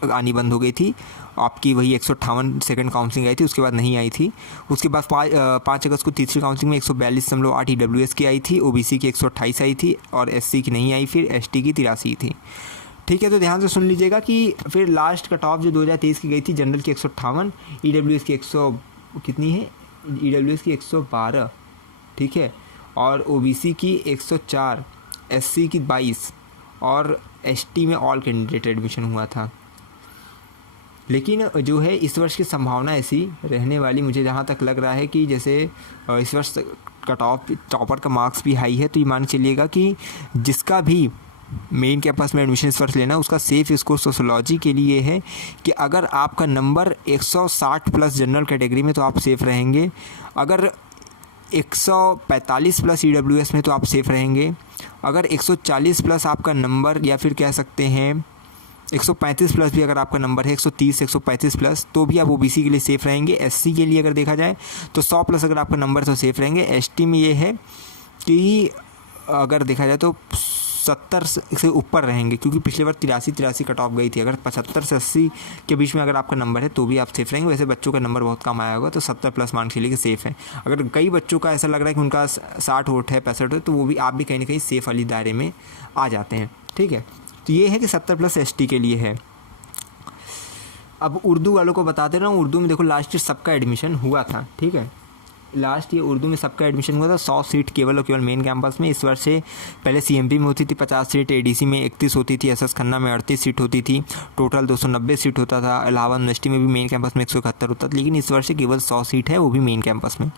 आनी बंद हो गई थी। आपकी वही 158 सेकंड काउंसलिंग आई थी, उसके बाद नहीं आई थी। उसके बाद 5 अगस्त को तीसरी काउंसलिंग में 142.8 EWS की आई थी, OBC की 128 आई थी और SC की नहीं आई, फिर ST की 83 थी। ठीक है, तो ध्यान से सुन लीजिएगा कि फिर लास्ट कट ऑफ जो 2023 की गई थी जनरल की 158, EWS की 100 कितनी है, EWS की 112, ठीक है, और OBC की 104, SC की 22 और ST में ऑल कैंडिडेट एडमिशन हुआ था। लेकिन जो है इस वर्ष की संभावना ऐसी रहने वाली, मुझे जहाँ तक लग रहा है कि जैसे इस वर्ष कट ऑफ टॉपर का मार्क्स भी हाई है, तो ये मान चलिएगा कि जिसका भी मेन कैंपस में एडमिशन इस वर्ष लेना उसका सेफ स्कोर सोशियोलॉजी के लिए है कि अगर आपका नंबर 160 प्लस जनरल कैटेगरी में तो आप सेफ़ रहेंगे, अगर 145 प्लस EWS में तो आप सेफ़ रहेंगे, अगर 140 प्लस आपका नंबर या फिर कह सकते हैं 135 प्लस भी अगर आपका नंबर है 130 135 प्लस तो भी आप OBC के लिए सेफ़ रहेंगे। SC के लिए अगर देखा जाए तो 100 प्लस अगर आपका नंबर तो सेफ़ रहेंगे। ST में ये है कि अगर देखा जाए तो 70 से ऊपर रहेंगे, क्योंकि पिछले बार 83 कट ऑफ गई थी। अगर 75 से 80 के बीच में अगर आपका नंबर है तो भी आप सेफ़ रहेंगे। वैसे बच्चों का नंबर बहुत कम आया होगा तो 70 प्लस मान के लिए सेफ़ है। अगर कई बच्चों का ऐसा लग रहा है कि उनका 60 वोट है 65 है तो वो भी आप भी कहीं ना कहीं सेफ़ वाली दायरे में आ जाते हैं। ठीक है, तो ये है कि 70 प्लस ST के लिए है। अब उर्दू वालों को बताते रहा हूँ। उर्दू में देखो लास्ट ईयर सबका एडमिशन हुआ था, ठीक है, लास्ट ईयर उर्दू में सबका एडमिशन हुआ था। 100 सीट केवल और केवल मेन कैंपस में। इस वर्ष से पहले CMP में होती थी 50 सीट, ADC में 31 होती थी, SS खन्ना में 38 सीट होती थी, टोटल 290 सीट होता था। इलाहाबाद यूनिवर्सिटी में भी मेन कैंपस में 171 होता था, लेकिन इस वर्ष से केवल 100 सीट है, वो भी मेन कैंपस में।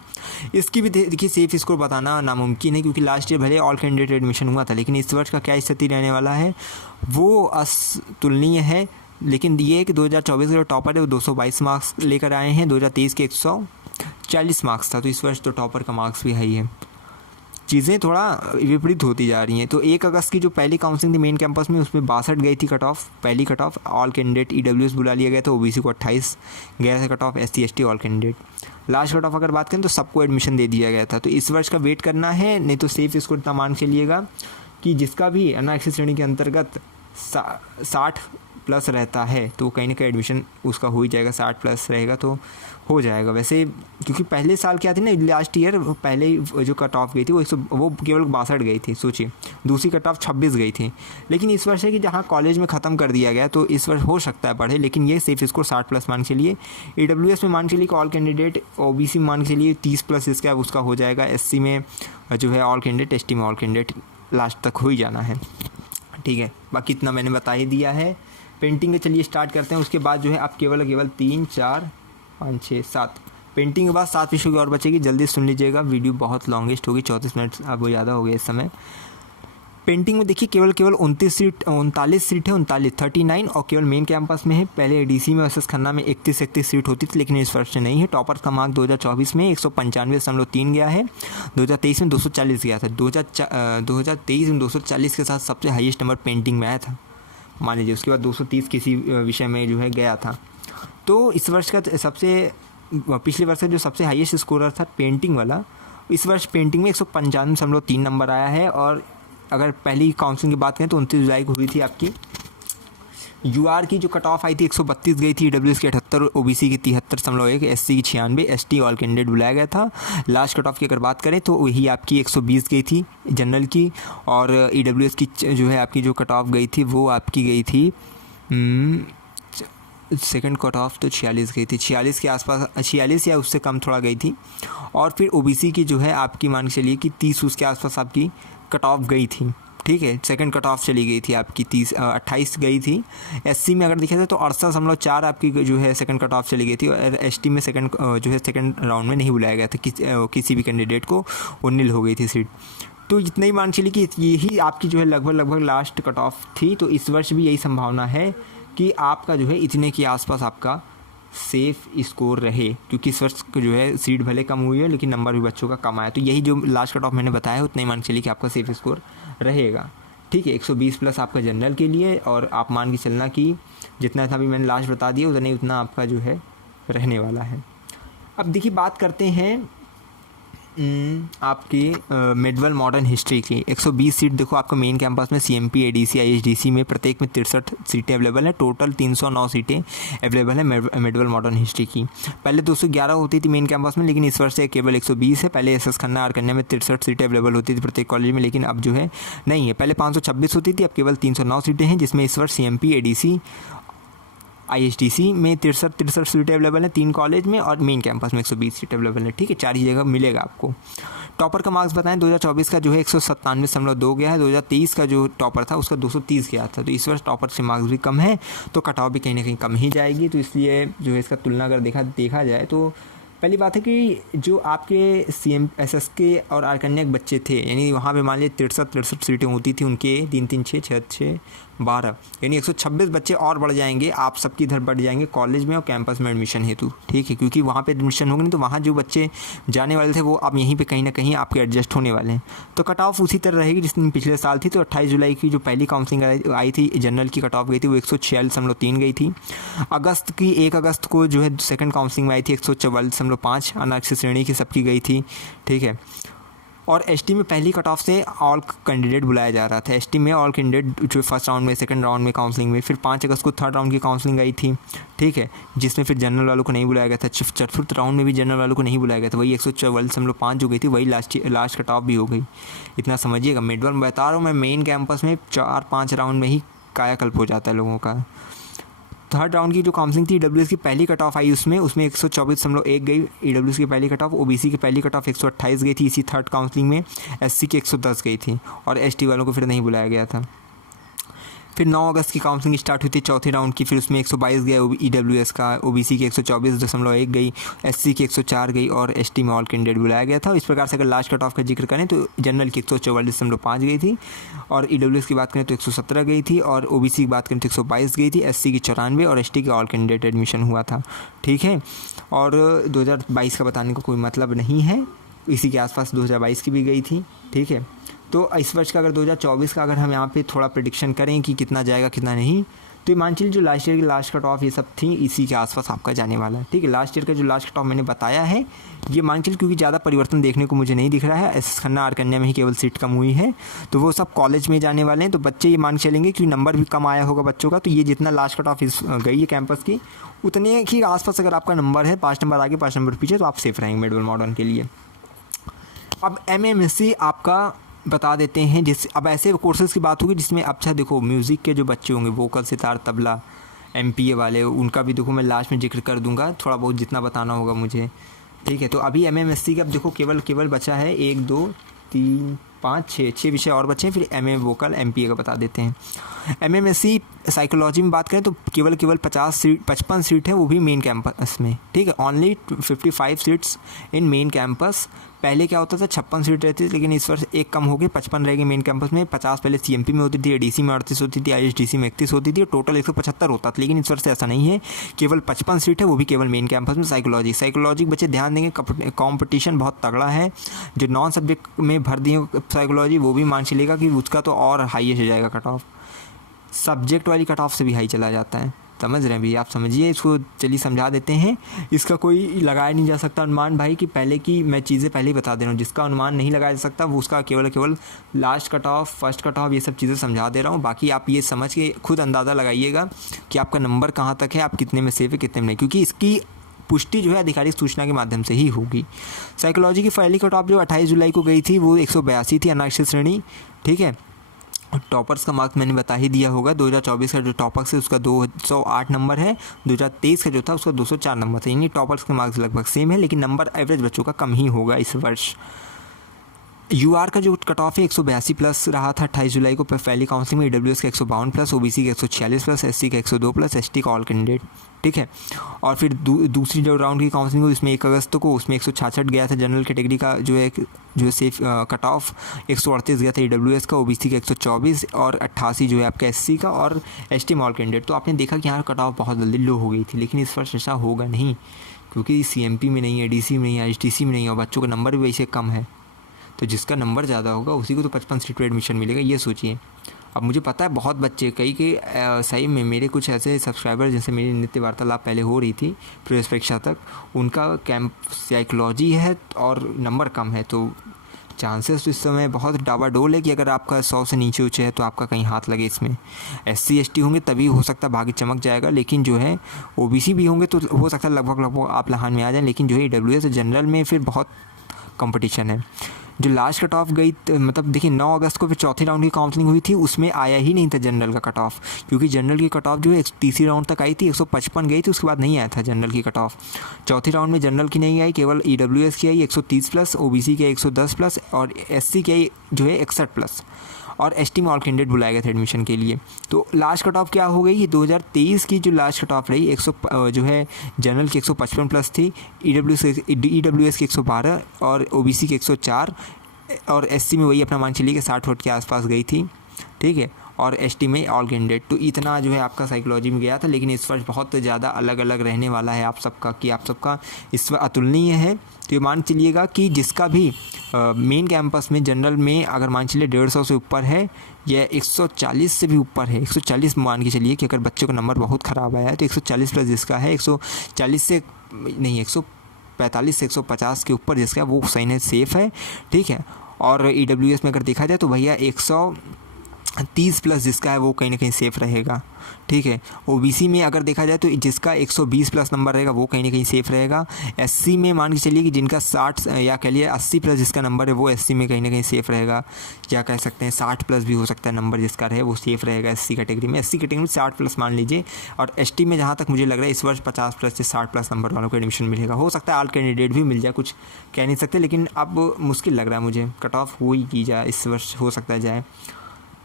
इसकी भी देखिए सेफ स्कोर बताना नामुमकिन है, क्योंकि लास्ट ईयर भले ऑल कैंडिडेट एडमिशन हुआ था, लेकिन इस वर्ष का क्या स्थिति रहने वाला है वो अतुलनीय है। लेकिन ये है कि 2024 के जो टॉपर है वो 222 मार्क्स लेकर आए हैं, 2023 के 140 मार्क्स था, तो इस वर्ष तो टॉपर का मार्क्स भी हाई है। चीज़ें थोड़ा विपरीत होती जा रही हैं। तो 1 अगस्त की जो पहली काउंसलिंग थी मेन कैंपस में उसमें 62 गई थी कट ऑफ, पहली cut off. All candidate EWS बुला लिया गया था, OBC को 28 गया था cut off, SC ST all candidate. Last cut off अगर बात करें तो सबको एडमिशन दे दिया गया था। तो इस वर्ष का वेट करना है, नहीं तो सेफ इसको इतना मान के लिएगा कि जिसका भी अनारक्षित श्रेणी के अंतर्गत 60 प्लस रहता है तो कहीं ना कहीं एडमिशन उसका हो ही जाएगा। 60 प्लस रहेगा तो हो जाएगा। वैसे क्योंकि पहले साल क्या थी ना, लास्ट ईयर पहले जो कट ऑफ गई थी वो केवल 62 गई थी, सोचिए। दूसरी कट ऑफ 26 गई थी। लेकिन इस वर्ष है कि जहाँ कॉलेज में ख़त्म कर दिया गया तो इस वर्ष हो सकता है बढ़े, लेकिन ये सेफ स्कोर 60 प्लस मान के लिए। EWS में मान के लिए ऑल कैंडिडेट, OBC में मान के लिए 30 प्लस इसका उसका हो जाएगा। SC में जो है ऑल कैंडिडेट, ST में ऑल कैंडिडेट लास्ट तक हो ही जाना है। ठीक है, बाकी इतना मैंने बता ही दिया है। पेंटिंग के चलिए स्टार्ट करते हैं। उसके बाद जो है आप केवल 3 4 5 6 7 पेंटिंग के बाद 7 विषयों की और बचेगी, जल्दी सुन लीजिएगा, वीडियो बहुत लॉन्गेस्ट होगी, 34 मिनट अब वो ज़्यादा हो गया इस समय। पेंटिंग में देखिए केवल 39 सीट है, 39 और केवल मेन कैंपस में है। पहले एडीसी में वर्सेस खन्ना में 31 सीट होती थी, लेकिन इस वर्ष नहीं है। टॉपर का मार्क 2024 में 195.3 गया है, 2023 में 240 गया था। 2023 में 240 के साथ सबसे हाईएस्ट नंबर पेंटिंग में आया था, मान लीजिए। उसके बाद 230 किसी विषय में जो है गया था। तो इस वर्ष का पिछले वर्ष का जो सबसे हाईएस्ट स्कोरर था पेंटिंग वाला, इस वर्ष पेंटिंग में 195.3 नंबर आया है। और अगर पहली काउंसलिंग की बात करें तो 29 जुलाई को हुई थी आपकी। यूआर की जो कट ऑफ आई थी 132 गई थी, ईडब्ल्यूएस की 78, ओबीसी की 73.1, एससी की 96, एसटी ऑल कैंडिडेट बुलाया गया था। लास्ट कट ऑफ की अगर बात करें तो वही आपकी 120 गई थी जनरल की, और ईडब्ल्यूएस की जो है आपकी जो कट ऑफ गई थी वो आपकी गई थी सेकंड कट ऑफ तो 46 गई थी, 46 के आसपास, 46 या उससे कम थोड़ा गई थी। और फिर ओबीसी की जो है आपकी मान के चलिए कि 30 उसके आसपास आपकी कट ऑफ गई थी, ठीक है। सेकंड कट ऑफ चली गई थी आपकी 28 गई थी। एससी में अगर देखा जाए तो 68.4 आपकी जो है सेकंड कट ऑफ चली गई थी। और एसटी में सेकंड राउंड में नहीं बुलाया गया था किसी भी कैंडिडेट को, वो नील हो गई थी सीट। तो इतना ही मान चलिए कि यही आपकी जो है लगभग लास्ट कट ऑफ थी। तो इस वर्ष भी यही संभावना है कि आपका जो है इतने के आसपास आपका सेफ स्कोर रहे, क्योंकि इस वर्ष जो है सीट भले कम हुई है लेकिन नंबर भी बच्चों का कम आया। तो यही जो लास्ट कट ऑफ मैंने बताया है उतना ही मान चलिए कि आपका सेफ स्कोर रहेगा, ठीक है। 120 प्लस आपका जनरल के लिए, और आप मान के चलना कि जितना था भी मैंने लास्ट बता दिया उतना ही उतना आपका जो है रहने वाला है। अब देखिए बात करते हैं आपकी मिडवल मॉडर्न हिस्ट्री की। 120 सीट देखो आपका मेन कैंपस में सीएमपी, एडीसी, आईएसडीसी में प्रत्येक में 63 सीटें अवेलेबल है। टोटल 309 सीटें अवेलेबल है मिडवल मॉडर्न हिस्ट्री की। पहले 211 होती थी मेन कैंपस में, लेकिन इस वर्ष से केवल 120 है। पहले एसएस खन्ना आर कन्या में 63 सीटें अवेलेबल होती थी प्रत्येक कॉलेज में, लेकिन अब जो है नहीं है। पहले 526 होती थी, अब केवल 309 सीटें हैं, जिसमें इस वर्ष सीएमपी, एडीसी, आईएसडीसी में 63 सीटें अवेलेबल हैं 3 कॉलेज में, और मेन कैंपस में 120 सीटें अवेलेबल है, ठीक है। 4 ही जगह मिलेगा आपको। टॉपर का मार्क्स बताएं, 2024 का जो है 197.2 गया है, 2023 का जो टॉपर था उसका 230 गया था। तो इस वर्ष टॉपर से मार्क्स भी कम है, तो कट ऑफ भी कहीं ना कहीं कम ही जाएगी। तो इसलिए जो है इसका तुलना अगर देखा जाए तो पहली बात है कि जो आपके सीएम एसएस के और आर कन्या के बच्चे थे, यानी वहाँ पे मान लीजिए 63 सीटें होती थी उनके, 3 3 6 6 6 12, यानी 126 बच्चे और बढ़ जाएंगे, आप सबकी इधर बढ़ जाएंगे कॉलेज में और कैंपस में एडमिशन हेतु, ठीक है। क्योंकि वहाँ पे एडमिशन होगा नहीं तो वहाँ जो बच्चे जाने वाले थे वो अब यहीं पे कहीं ना कहीं आपके एडजस्ट होने वाले हैं। तो कट ऑफ उसी तरह रहेगी जितनी पिछले साल थी। तो 28 जुलाई की जो पहली काउंसलिंग आई थी जनरल की कट ऑफ गई थी वो 146.3 गई थी। 1 अगस्त को जो है सेकंड काउंसलिंग में आई थी 144.5, अनारक्षित श्रेणी की सबकी गई थी, ठीक है। और एसटी में पहली कट ऑफ से ऑल कैंडिडेट बुलाया जा रहा था। एसटी में ऑल कैंडिडेट जो फर्स्ट राउंड में, सेकंड राउंड में काउंसलिंग में, फिर 5 अगस्त को थर्ड राउंड की काउंसलिंग आई थी, ठीक है, जिसमें फिर जनरल वालों को नहीं बुलाया गया था। चतुर्थ राउंड में भी जनरल वालों को नहीं बुलाया गया था। वही 144.5 जो गई थी वही लास्ट कट ऑफ भी हो गई। इतना समझिएगा। मिडवल बता रहा हूँ मैं, मेन कैंपस में 4-5 राउंड में ही कायाकल्प हो जाता है लोगों का। थर्ड राउंड की जो काउंसलिंग थी ईडब्ल्यूएस की पहली कट ऑफ आई उसमें 124.1 गई ईडब्ल्यूएस की पहली कट ऑफ। ओबीसी की पहली कट ऑफ 128 गई थी इसी थर्ड काउंसलिंग में। एससी की 110 गई थी, और एसटी वालों को फिर नहीं बुलाया गया था। फिर 9 अगस्त की काउंसलिंग स्टार्ट हुई थी चौथे राउंड की, फिर उसमें 122 गया ईडब्ल्यूएस का, ओबीसी की 124.1 गई, एससी की 104 गई, और एसटी में ऑल कैंडिडेट बुलाया गया था। इस प्रकार से अगर लास्ट कट ऑफ का जिक्र करें तो जनरल की 144.5 गई थी, और ईडब्ल्यूएस की बात करें तो 117 गई थी, और ओबीसी की बात करें तो 122 गई थी, एससी की 94 और एसटी का ऑल कैंडिडेट एडमिशन हुआ था, ठीक है। और 2022 का बताने का कोई मतलब नहीं है, इसी के आसपास 2022 की भी गई थी, ठीक है। तो इस वर्ष का अगर 2024 का अगर हम यहाँ पे थोड़ा प्रेडिक्शन करें कि कितना जाएगा कितना नहीं, तो मान चलिए जो लास्ट ईयर की लास्ट कट ऑफ ये सब थी इसी के आसपास आपका जाने वाला है, ठीक है। लास्ट ईयर का जो लास्ट कट ऑफ मैंने बताया है ये मान चलिए, क्योंकि ज़्यादा परिवर्तन देखने को मुझे नहीं दिख रहा है। एसएस खन्ना आर कन्या में ही केवल सीट कम हुई है, तो वो सब कॉलेज में जाने वाले हैं। तो बच्चे ये मान चलेंगे कि नंबर भी कम आया होगा बच्चों का, तो ये जितना लास्ट कट ऑफ गई है कैंपस की उतने ही आसपास अगर आपका नंबर है, 5 नंबर आगे 5 नंबर पीछे, तो आप सेफ रहेंगे मिडवल मॉडर्न के लिए। अब एमएमएससी आपका बता देते हैं, जिस अब ऐसे कोर्सेज़ की बात होगी जिसमें अच्छा देखो म्यूज़िक के जो बच्चे होंगे, वोकल, सितार, तबला, एमपीए वाले, उनका भी देखो मैं लास्ट में जिक्र कर दूंगा, थोड़ा बहुत जितना बताना होगा मुझे, ठीक है। तो अभी एमएमएससी का अब देखो केवल बचा है 1 2 3 5 6 विषय और बचे हैं, फिर एमए वोकल एमपीए का बता देते हैं। MMSC साइकोलॉजी में बात करें तो केवल 55 सीट है, वो भी मेन कैंपस में, ठीक है। Only 55 seats in main campus. पहले क्या होता था 56 सीट रहती थी, लेकिन इस वर्ष एक कम हो गई, 55 रहेगी मेन कैंपस में। 50 पहले CMP में होती थी, ADC में 38 होती थी, ISDC में 31 होती थी, टोटल 175 होता था। लेकिन इस वर्ष ऐसा नहीं है, केवल 55 सीट है, वो भी केवल मेन कैंपस में। साइकोलॉजी बच्चे ध्यान देंगे, कॉम्पिटिशन बहुत तगड़ा है। जो नॉन सब्जेक्ट में भर दिए साइकोलॉजी, वो भी मान चलेगा कि उसका तो और हाई हो जाएगा कट ऑफ, सब्जेक्ट वाली कट ऑफ से भी हाई चला जाता है। समझ रहे हैं भैया, आप समझिए इसको, चलिए समझा देते हैं। इसका कोई लगाया नहीं जा सकता अनुमान भाई, कि पहले की मैं चीज़ें पहले ही बता दे रहा हूँ। जिसका अनुमान नहीं लगाया जा सकता वो उसका केवल last cut off, first cut off, ये सब चीज़ें समझा दे रहा हूँ। बाकी आप ये समझ के खुद अंदाज़ा लगाइएगा कि आपका नंबर कहाँ तक है, आप कितने में सेफ है, कितने में नहीं, क्योंकि इसकी पुष्टि जो है आधिकारिक सूचना के माध्यम से ही होगी। साइकोलॉजी की पहली कट ऑफ जो 28 जुलाई को गई थी, वो 182 थी, अनारक्षित श्रेणी, ठीक है। टॉपर्स का मार्क्स मैंने बता ही दिया होगा। 2024 का जो टॉपर्स है उसका 208 नंबर है, 2023 का जो था उसका 204 नंबर था। यानी टॉपर्स के मार्क्स लगभग सेम है, लेकिन नंबर एवरेज बच्चों का कम ही होगा इस वर्ष। UR का जो कट ऑफ है 182 प्लस रहा था 28 जुलाई को पहली काउंसलिंग में। EWS का 152 प्लस, OBC का 146 प्लस, SC का 102 प्लस, ST का ऑल कैंडिडेट, ठीक है। और फिर दूसरी जो राउंड की काउंसलिंग हुई उसमें 1 अगस्त को, उसमें 166 गया था जनरल कैटेगरी का जो सेफ कट ऑफ, 138 गया था EWS का, OBC का 124 और 88 जो है आपका SC का और ST ऑल कैंडिडेट। तो आपने देखा कि यहाँ कट ऑफ बहुत जल्दी लो हो गई थी, लेकिन इस वर्ष ऐसा होगा नहीं, क्योंकि CMP में नहीं है, ADC में नहीं है, ISDC में नहीं है, और बच्चों का नंबर भी वैसे कम है। तो जिसका नंबर ज़्यादा होगा उसी को तो 55 सीट पर एडमिशन मिलेगा, ये सोचिए। अब मुझे पता है बहुत बच्चे कई सही में मेरे कुछ ऐसे सब्सक्राइबर, जैसे मेरी नित्य वार्तालाप पहले हो रही थी प्रवेश परीक्षा तक, उनका कैंप साइकोलॉजी है और नंबर कम है, तो चांसेस तो इस समय बहुत डावाडोल है कि अगर आपका 100 से नीचे ऊँचे है तो आपका कहीं हाथ लगे इसमें। SC ST होंगे तभी हो सकता है भाग्य चमक जाएगा, लेकिन जो है OBC भी होंगे तो हो सकता है लगभग आप लहान में आ जाएं, लेकिन जो है EWS जनरल में फिर बहुत कंपटीशन है। जो लास्ट कट ऑफ गई, मतलब देखिए 9 अगस्त को फिर चौथी राउंड की काउंसलिंग हुई थी, उसमें आया ही नहीं था जनरल का कट ऑफ, क्योंकि जनरल की कट ऑफ जो है तीसरी राउंड तक आई थी, 155 गई थी, उसके बाद नहीं आया था जनरल की कट ऑफ। चौथी राउंड में जनरल की नहीं आई, केवल EWS की आई 130 प्लस, OBC के 110 प्लस और SC के जो है 61 प्लस, और ST में ऑल कैंडिडेट बुलाए गए थे एडमिशन के लिए। तो लास्ट कट ऑफ क्या हो गई, 2023 की जो लास्ट कट ऑफ रही जो है जनरल की 155 प्लस थी, EWS की 112 और OBC की 104 और SC में वही अपना मान चलिए कि 60 वोट के आसपास गई थी, ठीक है, और ST में ऑल कैंडिडेट। तो इतना जो है आपका साइकोलॉजी में गया था, लेकिन इस वर्ष बहुत ज़्यादा अलग अलग रहने वाला है आप सबका, कि आप सबका इस वर्ष अतुलनीय है। तो ये मान चलिएगा कि जिसका भी मेन कैंपस में जनरल में अगर मान चलिए 150 से ऊपर है या 140 से भी ऊपर है, 140 मान के चलिए कि अगर बच्चों का नंबर बहुत ख़राब आया है तो 140 प्लस जिसका है, 140 से नहीं 145 से 150 के ऊपर जिसका है वो सही है, सेफ़ है, ठीक है। और EWS में अगर देखा जाए तो भैया 130 प्लस जिसका है वो कहीं ना कहीं सेफ़ रहेगा, ठीक है। OBC में अगर देखा जाए तो जिसका 120 प्लस नंबर रहेगा वो कहीं ना कहीं सेफ़ रहेगा। SC में मान के चलिए कि जिनका 60 या कह लिए 80 प्लस जिसका नंबर है वो SC में कहीं ना कहीं सेफ़ रहेगा, या कह सकते हैं 60 प्लस भी हो सकता है नंबर जिसका रहे वो सेफ़ रहेगा SC कैटेगरी में। SC कैटेगरी में 60 प्लस मान लीजिए, और ST में जहाँ तक मुझे लग रहा है इस वर्ष 50 प्लस से 60 प्लस नंबर वालों को एडमिशन मिलेगा। हो सकता है ऑल कैंडिडेट भी मिल जाए, कुछ कह नहीं सकते, लेकिन अब मुश्किल लग रहा है मुझे, कट ऑफ हो ही की जाए इस वर्ष, हो सकता है जाए।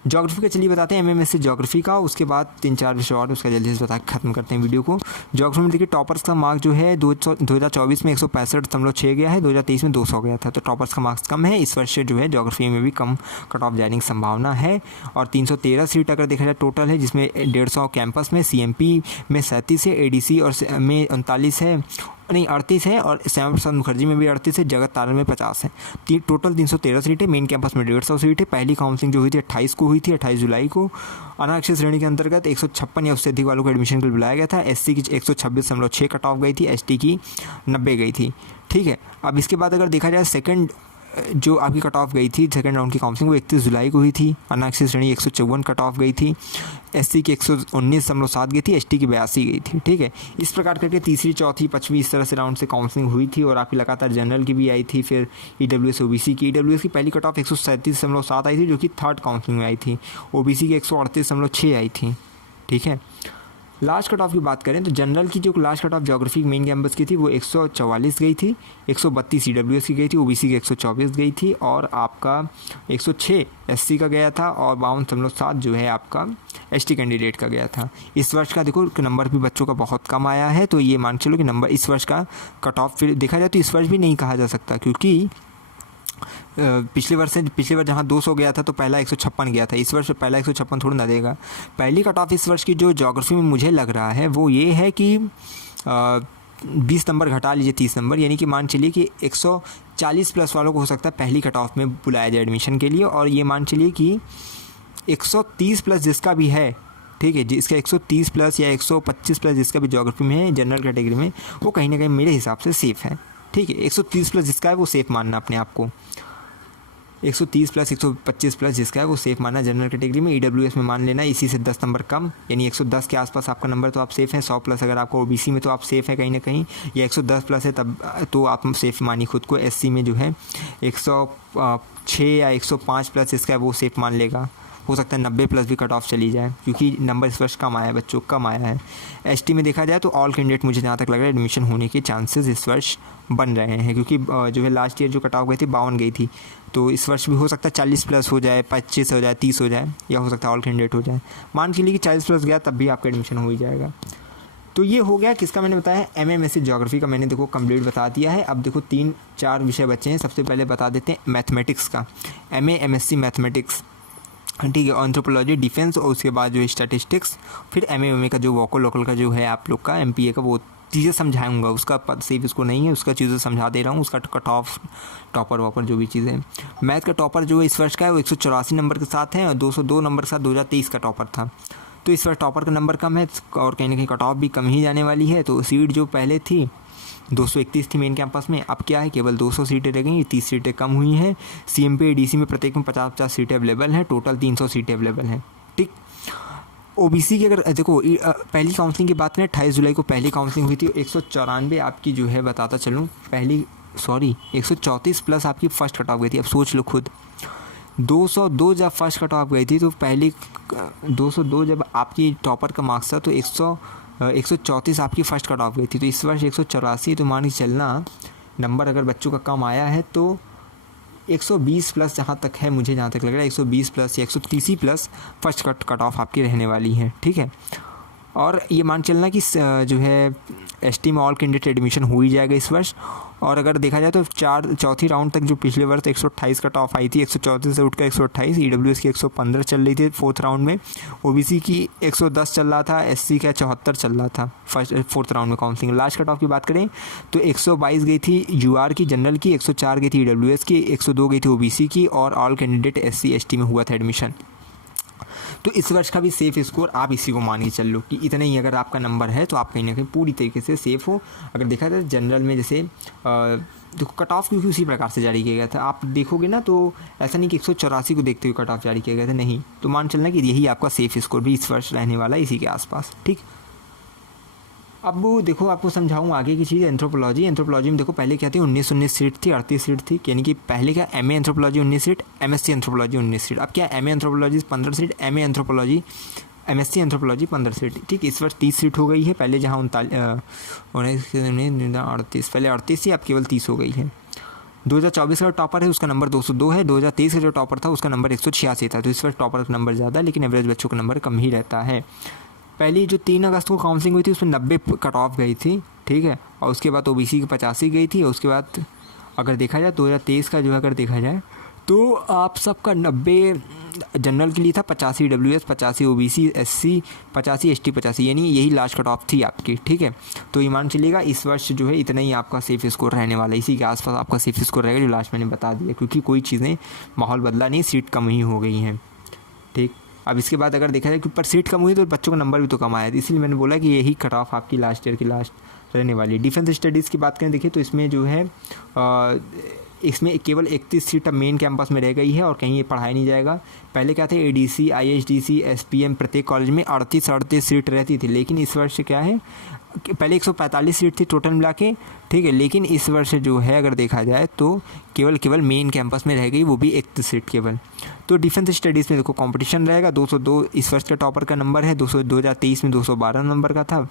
ज्योग्राफी का चलिए बताते हैं, MMSC ज्योग्राफी का, उसके बाद 3-4 विषय और उसका जल्दी से बता के खत्म करते हैं वीडियो को। ज्योग्राफी में देखिए टॉपर्स का मार्क्स जो है 2024 में 165.6 गया है, 2023 में 200 गया था, तो टॉपर्स का मार्क्स कम है। इस वर्ष जो है ज्योग्राफी में भी कम कट ऑफ जाने की संभावना है। और 313 सीट अगर देखा जाए टोटल है, जिसमें 150 कैंपस में, CMP में 37 है, ADC और में 39 है, नहीं 38 है, और श्यामा प्रसाद मुखर्जी में भी 38 है, जगत तारण में 50 है। टोटल 313 सीट है। मेन कैंपस में 150 सीट है। पहली काउंसलिंग जो हुई थी 28 को हुई थी, 28 जुलाई को। अनारक्षित श्रेणी के अंतर्गत 156 या उससे अधिक वालों को एडमिशन के लिए बुलाया गया था। SC की 126.6 कट ऑफ गई थी, ST की 90 गई थी, ठीक है। अब इसके बाद अगर देखा जाए सेकंड जो आपकी कट ऑफ गई थी सेकंड राउंड की काउंसलिंग, वो 31 जुलाई को हुई थी। अनारक्षित श्रेणी 154 कट ऑफ गई थी, SC की 119.7 गई थी, ST की 82 गई थी, ठीक है। इस प्रकार करके तीसरी, चौथी, पाँचवीं इस तरह से राउंड से काउंसलिंग हुई थी। और आपकी लगातार जनरल की भी आई थी, फिर EWS OBC की। EWS की पहली कट ऑफ 137.7 आई थी, जो कि थर्ड काउंसलिंग में आई थी। OBC की 138.6 आई थी, ठीक है। लास्ट कट ऑफ की बात करें तो जनरल की जो last cut off geography main campus की थी वो 144 गई थी, 132 ईडब्ल्यूएस की गई थी, ओबीसी की 124 गई थी और आपका 106 एससी का गया था और 52.7 जो है आपका एसटी कैंडिडेट का गया था। इस वर्ष का देखो नंबर भी बच्चों का बहुत कम आया है, तो ये मान चलो कि नंबर इस वर्ष का कट ऑफ फिर देखा जाए तो इस वर्ष भी नहीं कहा जा सकता, क्योंकि पिछले वर्ष जहाँ 200 गया था तो पहला 156 गया था। इस वर्ष पहला 156 थोड़ा ना देगा। पहली कट ऑफ इस वर्ष की जो ज्योग्राफी में मुझे लग रहा है वो ये है कि 20 नंबर घटा लीजिए 30 नंबर, यानी कि मान चलिए कि 140 प्लस वालों को हो सकता है पहली कट ऑफ में बुलाया जाए एडमिशन के लिए, और ये मान चलिए कि 130 प्लस जिसका भी है, ठीक है, जिसका 130 प्लस या 125 प्लस जिसका भी ज्योग्राफी में है जनरल कैटेगरी में, वो कहीं ना कहीं मेरे हिसाब से सेफ़ है। ठीक है, 130 प्लस जिसका है वो सेफ़ मानना अपने आप को, 130 प्लस 125 प्लस जिसका है वो सेफ़ मानना जनरल कैटेगरी में। ईडब्ल्यूएस में मान लेना इसी से 10 नंबर कम, यानी 110 के आसपास आपका नंबर तो आप सेफ़ हैं। 100 प्लस अगर आपको ओबीसी में तो आप सेफ़ है कहीं ना कहीं, या 110 प्लस है तब तो आप सेफ़ मानिए खुद को। एससी में जो है 106 या 105 प्लस इसका है वो सेफ़ मान लेगा। हो सकता है 90 प्लस भी कट ऑफ चली जाए, क्योंकि नंबर इस वर्ष कम आया है, बच्चों कम आया है। एसटी में देखा जाए तो ऑल कैंडिडेट मुझे जहाँ तक लग रहा है एडमिशन होने के चांसेस इस वर्ष बन रहे हैं, क्योंकि जो है लास्ट ईयर जो कट ऑफ गई थी 52 गई थी, तो इस वर्ष भी हो सकता है 40 प्लस हो जाए, 25 हो जाए, 30 हो जाए, या हो सकता है ऑल कैंडिडेट हो जाए। मान के लिए कि 40 प्लस गया तब भी आपका एडमिशन हो ही जाएगा। तो ये हो गया किसका मैंने बताया है, एमएमएससी ज्योग्राफी का मैंने देखो कंप्लीट बता दिया है। अब देखो 3-4 विषय बचे हैं। सबसे पहले बता देते हैं मैथमेटिक्स का, एमएससी मैथमेटिक्स, ठीक है, एंथ्रोपोलॉजी, डिफेंस, और उसके बाद जो है स्टैटिस्टिक्स, फिर एमए का जो वोकल लोकल का जो है आप लोग का एमपीए का वो चीज़ें समझाऊंगा। उसका पद सिर्फ इसको नहीं है, उसका चीज़ें समझा दे रहा हूँ, उसका कट ऑफ टॉपर वॉपर जो भी चीज़ें। मैथ का टॉपर जो इस वर्ष का है वो 184 नंबर के साथ है, और 202 नंबर के साथ 2023 का टॉपर था। तो इस वर्ष टॉपर का नंबर कम है और कहीं ना कहीं कट ऑफ भी कम ही जाने वाली है। तो सीट जो पहले थी 231 थी मेन कैंपस में, अब क्या है केवल 200 सीटें रह गई, 30 सीटें कम हुई हैं। सीएमपी डीसी में प्रत्येक में 50-50 सीटें अवेलेबल हैं, टोटल 300 सीटें अवेलेबल हैं। ठीक, ओबीसी की अगर देखो पहली काउंसलिंग की बात करें 28 जुलाई को पहली काउंसलिंग हुई थी। 194 आपकी जो है बताता चलूँ, 134 प्लस आपकी फ़र्स्ट कट ऑफ गई थी। अब सोच लो खुद, 202 जब फर्स्ट कट ऑफ गई थी तो पहली 202 जब आपकी टॉपर का मार्क्स था तो 134 आपकी फ़र्स्ट कट ऑफ गई थी। तो इस वर्ष 184, तो मान के चलना नंबर अगर बच्चों का कम आया है तो 120 प्लस जहाँ तक है, मुझे जहाँ तक लग रहा है 120 प्लस या 130 प्लस फर्स्ट कट ऑफ आपकी रहने वाली है। ठीक है, और ये मान चलना कि जो है एसटी में ऑल कैंडिडेट एडमिशन हो ही जाएगा इस वर्ष। और अगर देखा जाए तो चौथी राउंड तक जो पिछले वर्ष 128 कट ऑफ आई थी, 134 से उठकर 128, ईडब्ल्यूएस की 115 चल रही थी फोर्थ राउंड में, ओबीसी की 110 चल रहा था, एससी का 74 चल रहा था फोर्थ राउंड में काउंसलिंग। लास्ट कट ऑफ की बात करें तो 122 गई थी यूआर की जनरल की, 104 गई थी ईडब्ल्यूएस की, 102 गई थी ओबीसी की, और ऑल कैंडिडेट एससी एसटी में हुआ था एडमिशन। तो इस वर्ष का भी सेफ़ स्कोर आप इसी को मान के चल लो कि इतना ही अगर आपका नंबर है तो आप कहीं ना कहीं पूरी तरीके से सेफ़ हो। अगर देखा जाए जनरल में जैसे तो कट ऑफ क्योंकि उसी प्रकार से जारी किया गया था, आप देखोगे ना तो ऐसा नहीं कि 184 को देखते हुए कट ऑफ जारी किया गया था, नहीं। तो मान चलना कि यही आपका सेफ़ स्कोर भी इस वर्ष रहने वाला है, इसी के आसपास। ठीक, अब देखो आपको समझाऊँ आगे की चीज़। एंथ्रोपोलॉजी में देखो पहले क्या थी, 19 सीट थी, 38 सीट थी, यानी कि पहले क्या MA anthropology 19 seat, MSc anthropology 19 seat. अब क्या MA anthropology 15 seat, MA anthropology MSc anthropology 15 seat. ठीक, इस वर्ष 30 सीट हो गई है, पहले जहाँ 38 पहले 38 थी, अब केवल 30 हो गई है। 2024 का टॉपर है उसका नंबर 202 है, 2023 का जो टॉपर था उसका नंबर 186 था। तो इस वर्ष टॉपर का नंबर ज़्यादा, लेकिन एवरेज बच्चों का नंबर कम ही रहता है। पहली जो 3 अगस्त को काउंसलिंग हुई थी उसमें 90 कट ऑफ गई थी, ठीक है, और उसके बाद ओबीसी की 85 गई थी, और उसके बाद अगर देखा जाए 2023 का जो है अगर देखा जाए तो आप सबका 90 जनरल के लिए था, 85 ईडब्ल्यूएस, 85 ओबीसी, एससी 85, एसटी 85, यानी यही लास्ट कट ऑफ थी आपकी। ठीक है, तो ये मान चलिएगा इस वर्ष जो है इतना ही आपका सेफ स्कोर रहने वाला है, इसी के आसपास आपका सेफ स्कोर रहेगा जो लास्ट मैंने बता दिया, क्योंकि कोई चीज़ें माहौल बदला नहीं, सीट कम ही हो गई हैं। ठीक, अब इसके बाद अगर देखा जाए कि पर सीट कम हुई तो बच्चों का नंबर भी तो कम आया, इसलिए मैंने बोला कि यही कट ऑफ आपकी लास्ट ईयर की लास्ट रहने वाली। डिफेंस स्टडीज़ की बात करें देखिए तो इसमें जो है इसमें केवल 31 सीट अब मेन कैंपस में रह गई है और कहीं ये पढ़ाया नहीं जाएगा। पहले क्या थे, एडीसी, आईएचडीसी, एसपीएम प्रत्येक कॉलेज में 38 सीट रहती थी, लेकिन इस वर्ष क्या है पहले 145 सीट थी टोटल मिला के, ठीक है, लेकिन इस वर्ष जो है अगर देखा जाए तो केवल मेन कैंपस में रह गई, वो भी 31 सीट केवल। तो डिफेंस स्टडीज़ में देखो कंपटीशन रहेगा, 202 इस वर्ष का टॉपर का नंबर है, 2023 में 212 नंबर का था।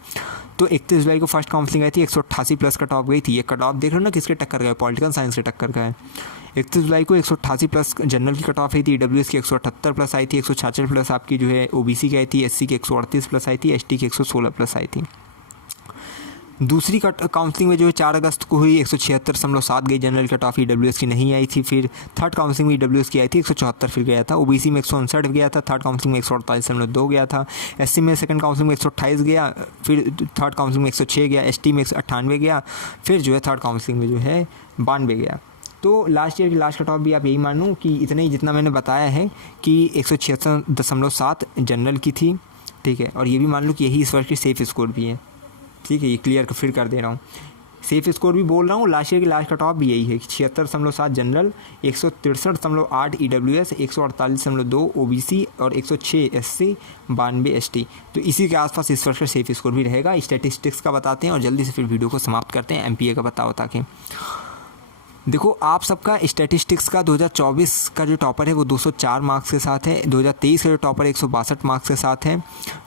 तो 31 जुलाई को फर्स्ट काउंसलिंग आई थी, 188 प्लस कट ऑफ गई थी। ये कट ऑफ देख रहे हो ना किसके टक्कर का है, पॉलिटिकल साइंस के टक्कर का है। 31 जुलाई को 188 प्लस जनरल की कट ऑफ आई थी, ईडब्ल्यूएस की 178 प्लस आई थी, 166 प्लस आपकी जो है ओबीसी की आई थी, एससी की 138 प्लस आई थी, एसटी की 116 प्लस आई थी। दूसरी काउंसलिंग में जो है 4 अगस्त को हुई, 176.7 गई जनरल कट ऑफ, ईडब्ल्यूएस की नहीं आई थी। फिर थर्ड काउंसलिंग में ईडब्ल्यूएस की आई थी 174 फिर गया था, ओबीसी में 159 गया था, थर्ड काउंसलिंग में 148.2 गया था, एससी में सेकंड काउंसलिंग में 128 गया, फिर थर्ड काउंसलिंग में 106 गया, एसटी में 198 गया, फिर जो है थर्ड काउंसलिंग में जो है 92 गया। तो लास्ट ईयर की लास्ट कट ऑफ भी आप यही मानूँ कि इतना ही जितना मैंने बताया है कि 176.7 जनरल की थी, ठीक है, और ये भी मान लो कि यही इस वर्ष की सेफ स्कोर भी है, ठीक है, ये क्लियर फिर कर दे रहा हूँ। सेफ स्कोर भी बोल रहा हूँ, लास्ट ईयर की लास्ट कट ऑफ भी यही है कि 76.7 जनरल, 163.8 ईडब्ल्यूएस, 148.2 ओबीसी और 106 एससी, 92 एसटी। तो इसी के आसपास इस वर्ष का सेफ स्कोर भी रहेगा। स्टैटिस्टिक्स का बताते हैं और जल्दी से फिर वीडियो को समाप्त करते हैं। एमपीए का बताओ ताकि देखो आप सबका स्टैटिस्टिक्स का 2024 का जो टॉपर है वो 204 मार्क्स के साथ है, 2023 का जो टॉपर 162 मार्क्स के साथ है,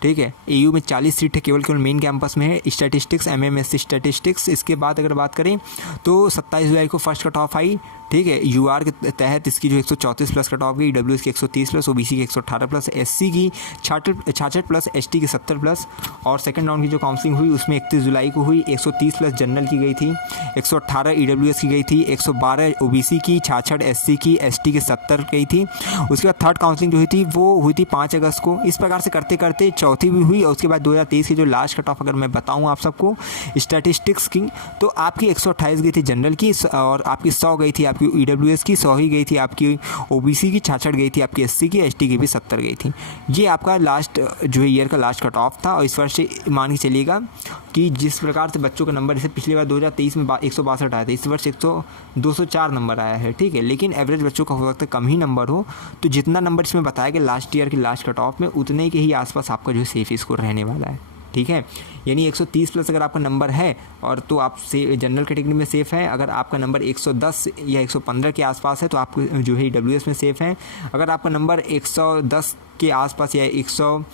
ठीक है। एयू में 40 सीट है, केवल मेन कैंपस में है स्टैटिस्टिक्स, एमएमएससी स्टैटिस्टिक्स। इसके बाद अगर बात करें तो 27 जुलाई को फर्स्ट कट ऑफ आई, ठीक है, यूआर के तहत इसकी जो 134 प्लस कट ऑफ गई, डब्ल्यूएस की 130 प्लस, ओबीसी की 118 प्लस, एससी की 66 प्लस, एसटी की 70 प्लस। और सेकंड राउंड की जो काउंसलिंग हुई उसमें 31 जुलाई को हुई, 130 प्लस जनरल की गई थी, 118 ईडब्ल्यूएस की गई थी, 112 ओबीसी की, 66 एससी की, एसटी की 70 गई थी। उसके बाद थर्ड काउंसलिंग जो हुई थी वो हुई थी 5 अगस्त को। इस प्रकार से करते करते चौथी भी हुई और उसके बाद 2023 की जो लास्ट कट ऑफ अगर मैं बताऊँ आप सबको स्टैटिस्टिक्स की, तो आपकी 128 गई थी जनरल की और आपकी 100 गई थी आपकी ईडब्ल्यूएस की, 100 ही गई थी आपकी ओबीसी की, 66 गई थी आपकी एससी की, एसटी की भी 70 गई थी। ये आपका लास्ट जो है ईयर का लास्ट कट ऑफ था। और इस वर्ष से मान के चलिएगा कि जिस प्रकार से बच्चों का नंबर, जैसे पिछली बार 2023 में 162 आया था, इस वर्ष 204 नंबर आया है, ठीक है, लेकिन एवरेज बच्चों का हो सकता है कम ही नंबर हो। तो जितना नंबर इसमें बताया गया लास्ट ईयर की लास्ट कट ऑफ में, उतने के ही आसपास आपका जो है सेफ स्कोर रहने वाला है, ठीक है। यानी 130 प्लस अगर आपका नंबर है और तो आप से जनरल कैटेगरी में सेफ़ है। अगर आपका नंबर 110 या 115 के आसपास है तो आप जो है डब्ल्यूएस में सेफ़ हैं। अगर आपका नंबर 110 के आसपास या 100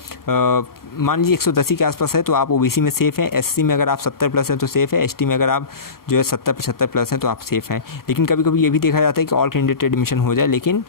मान लीजिए 110 के आसपास है तो आप ओबीसी में सेफ़ हैं। एससी में अगर आप 70 प्लस हैं तो सेफ़ है। एसटी में अगर आप जो है 70-75 प्लस हैं तो आप सेफ़ हैं। लेकिन कभी कभी ये भी देखा जाता है कि ऑल कैंडिडेट एडमिशन हो जाए, लेकिन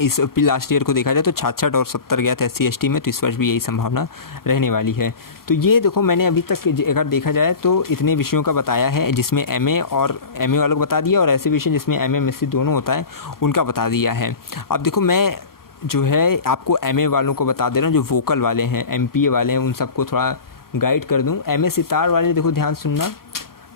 इस लास्ट ईयर को देखा जाए तो 66 और 70 गया था एससी एसटी में, तो इस वर्ष भी यही संभावना रहने वाली है। तो ये देखो मैंने अभी तक अगर देखा जाए तो इतने विषयों का बताया है, जिसमें एमए और एमए वालों को बता दिया और ऐसे विषय जिसमें एमए एमएससी दोनों होता है उनका बता दिया है। अब देखो मैं जो है आपको एमए वालों को बता दे रहा हूँ, जो वोकल वाले हैं, एमपीए वाले हैं, उन सबको थोड़ा गाइड कर दूँ। एमए सितार वाले देखो ध्यान सुनना,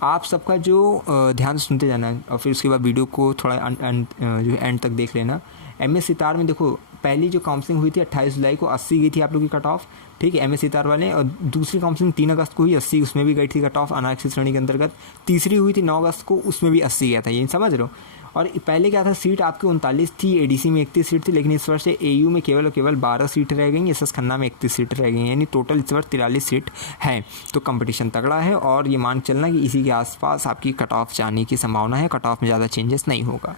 आप सबका जो ध्यान से सुनते जाना है और फिर उसके बाद वीडियो को थोड़ा जो एंड तक देख लेना। एमए सितार में देखो पहली जो काउंसलिंग हुई थी 28 जुलाई को 80 गई थी आप लोग की कट ऑफ, ठीक है, एमए सितार वाले। और दूसरी काउंसलिंग 3 अगस्त को हुई 80, उसमें भी गई थी कट ऑफ अनारक्षित श्रेणी के अंतर्गत। तीसरी हुई थी 9 अगस्त को, उसमें भी 80 गया था, ये समझ रहे हो। और पहले क्या था, सीट आपकी 39 थी, एडीसी में 31 सीट थी, लेकिन इस वर्ष से एयू में केवल 12 सीट रह गई, एसएस खन्ना में 31 सीट रह गई, यानी टोटल इस वर्ष 43 सीट है। तो कंपटीशन तगड़ा है और ये मान चलना कि इसी के आसपास आपकी कट ऑफ जाने की संभावना है। कट ऑफ में ज़्यादा चेंजेस नहीं होगा।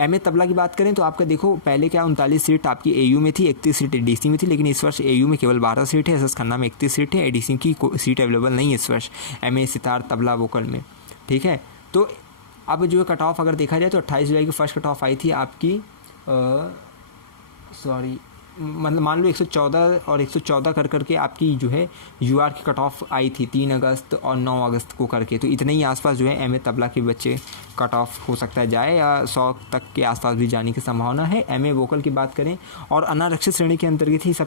एमए तबला की बात करें तो आपका देखो पहले क्या 39 सीट आपकी एयू में थी, 31 सीट एडीसी में थी, लेकिन इस वर्ष एयू में केवल 12 सीट है, एसएस खन्ना में 31 सीट है, एडीसी की सीट अवेलेबल नहीं है इस वर्ष एमए सितार तबला वोकल में, ठीक है। तो अब जो है कट ऑफ अगर देखा जाए तो 28 जुलाई की फर्स्ट कट ऑफ आई थी आपकी मतलब मान लो 114 और 114 कर करके आपकी जो है यूआर की कट ऑफ आई थी 3 अगस्त और 9 अगस्त को करके। तो इतने ही आसपास जो है एमए तबला के बच्चे कट ऑफ हो सकता है जाए, या 100 तक के आसपास भी जाने की संभावना है। एमए वोकल की बात करें और अनारक्षित श्रेणी के अंतर्गत ही सब